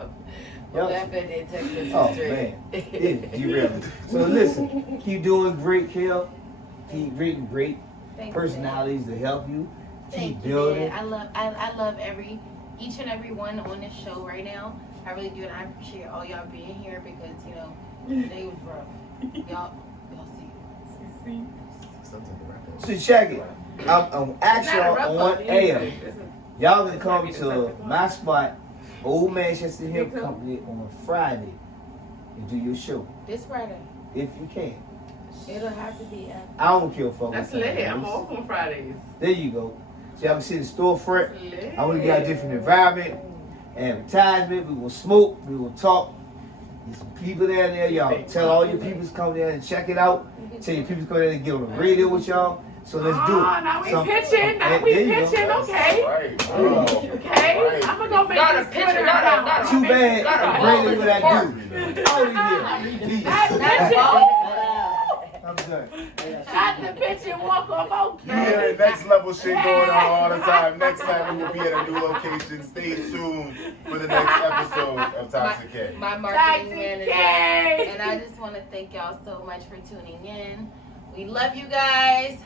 at? Y'all- Laugh at that text message Oh straight. man, it derailed. So listen, keep doing great, Kel. Keep reading great Thanks, personalities to help you. Thank Keep you, building. man. I love each and every one on this show right now. I really do, and I appreciate all y'all being here because today was rough. Y'all see. Something to wrap up. So check it. I'm actually on air. Y'all gonna come to my spot, Old Manchester Hemp Company, on Friday and do your show This Friday. if you can. It'll have to be after. I don't care for That's lit. I'm off on Fridays. There you go. So y'all can see the storefront. That's lit. I want to get a different environment, advertisement. We will smoke. We will talk. There's some people down there. Y'all tell all your people to come down and check it out. Tell your people to come down and get on the radio with y'all. So let's do it. Now we Some- pitching. Now we There you go. pitching. Okay. Right. Okay. Right. I'm gonna go make Not a this picture, Twitter not a- account. not a- Too bad. Not a Brandon, ball what I in do? the Out of here. Please. I'm done. Shot the bitch and walk off. You hear next level shit going on all the time. Next time we will be at a new location. Stay tuned for the next episode of Toxic K. My marketing manager. K. And I just want to thank y'all so much for tuning in. We love you guys.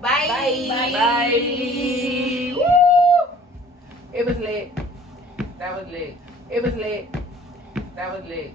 Bye. Bye. Woo! It was lit. That was lit. It was lit. That was lit.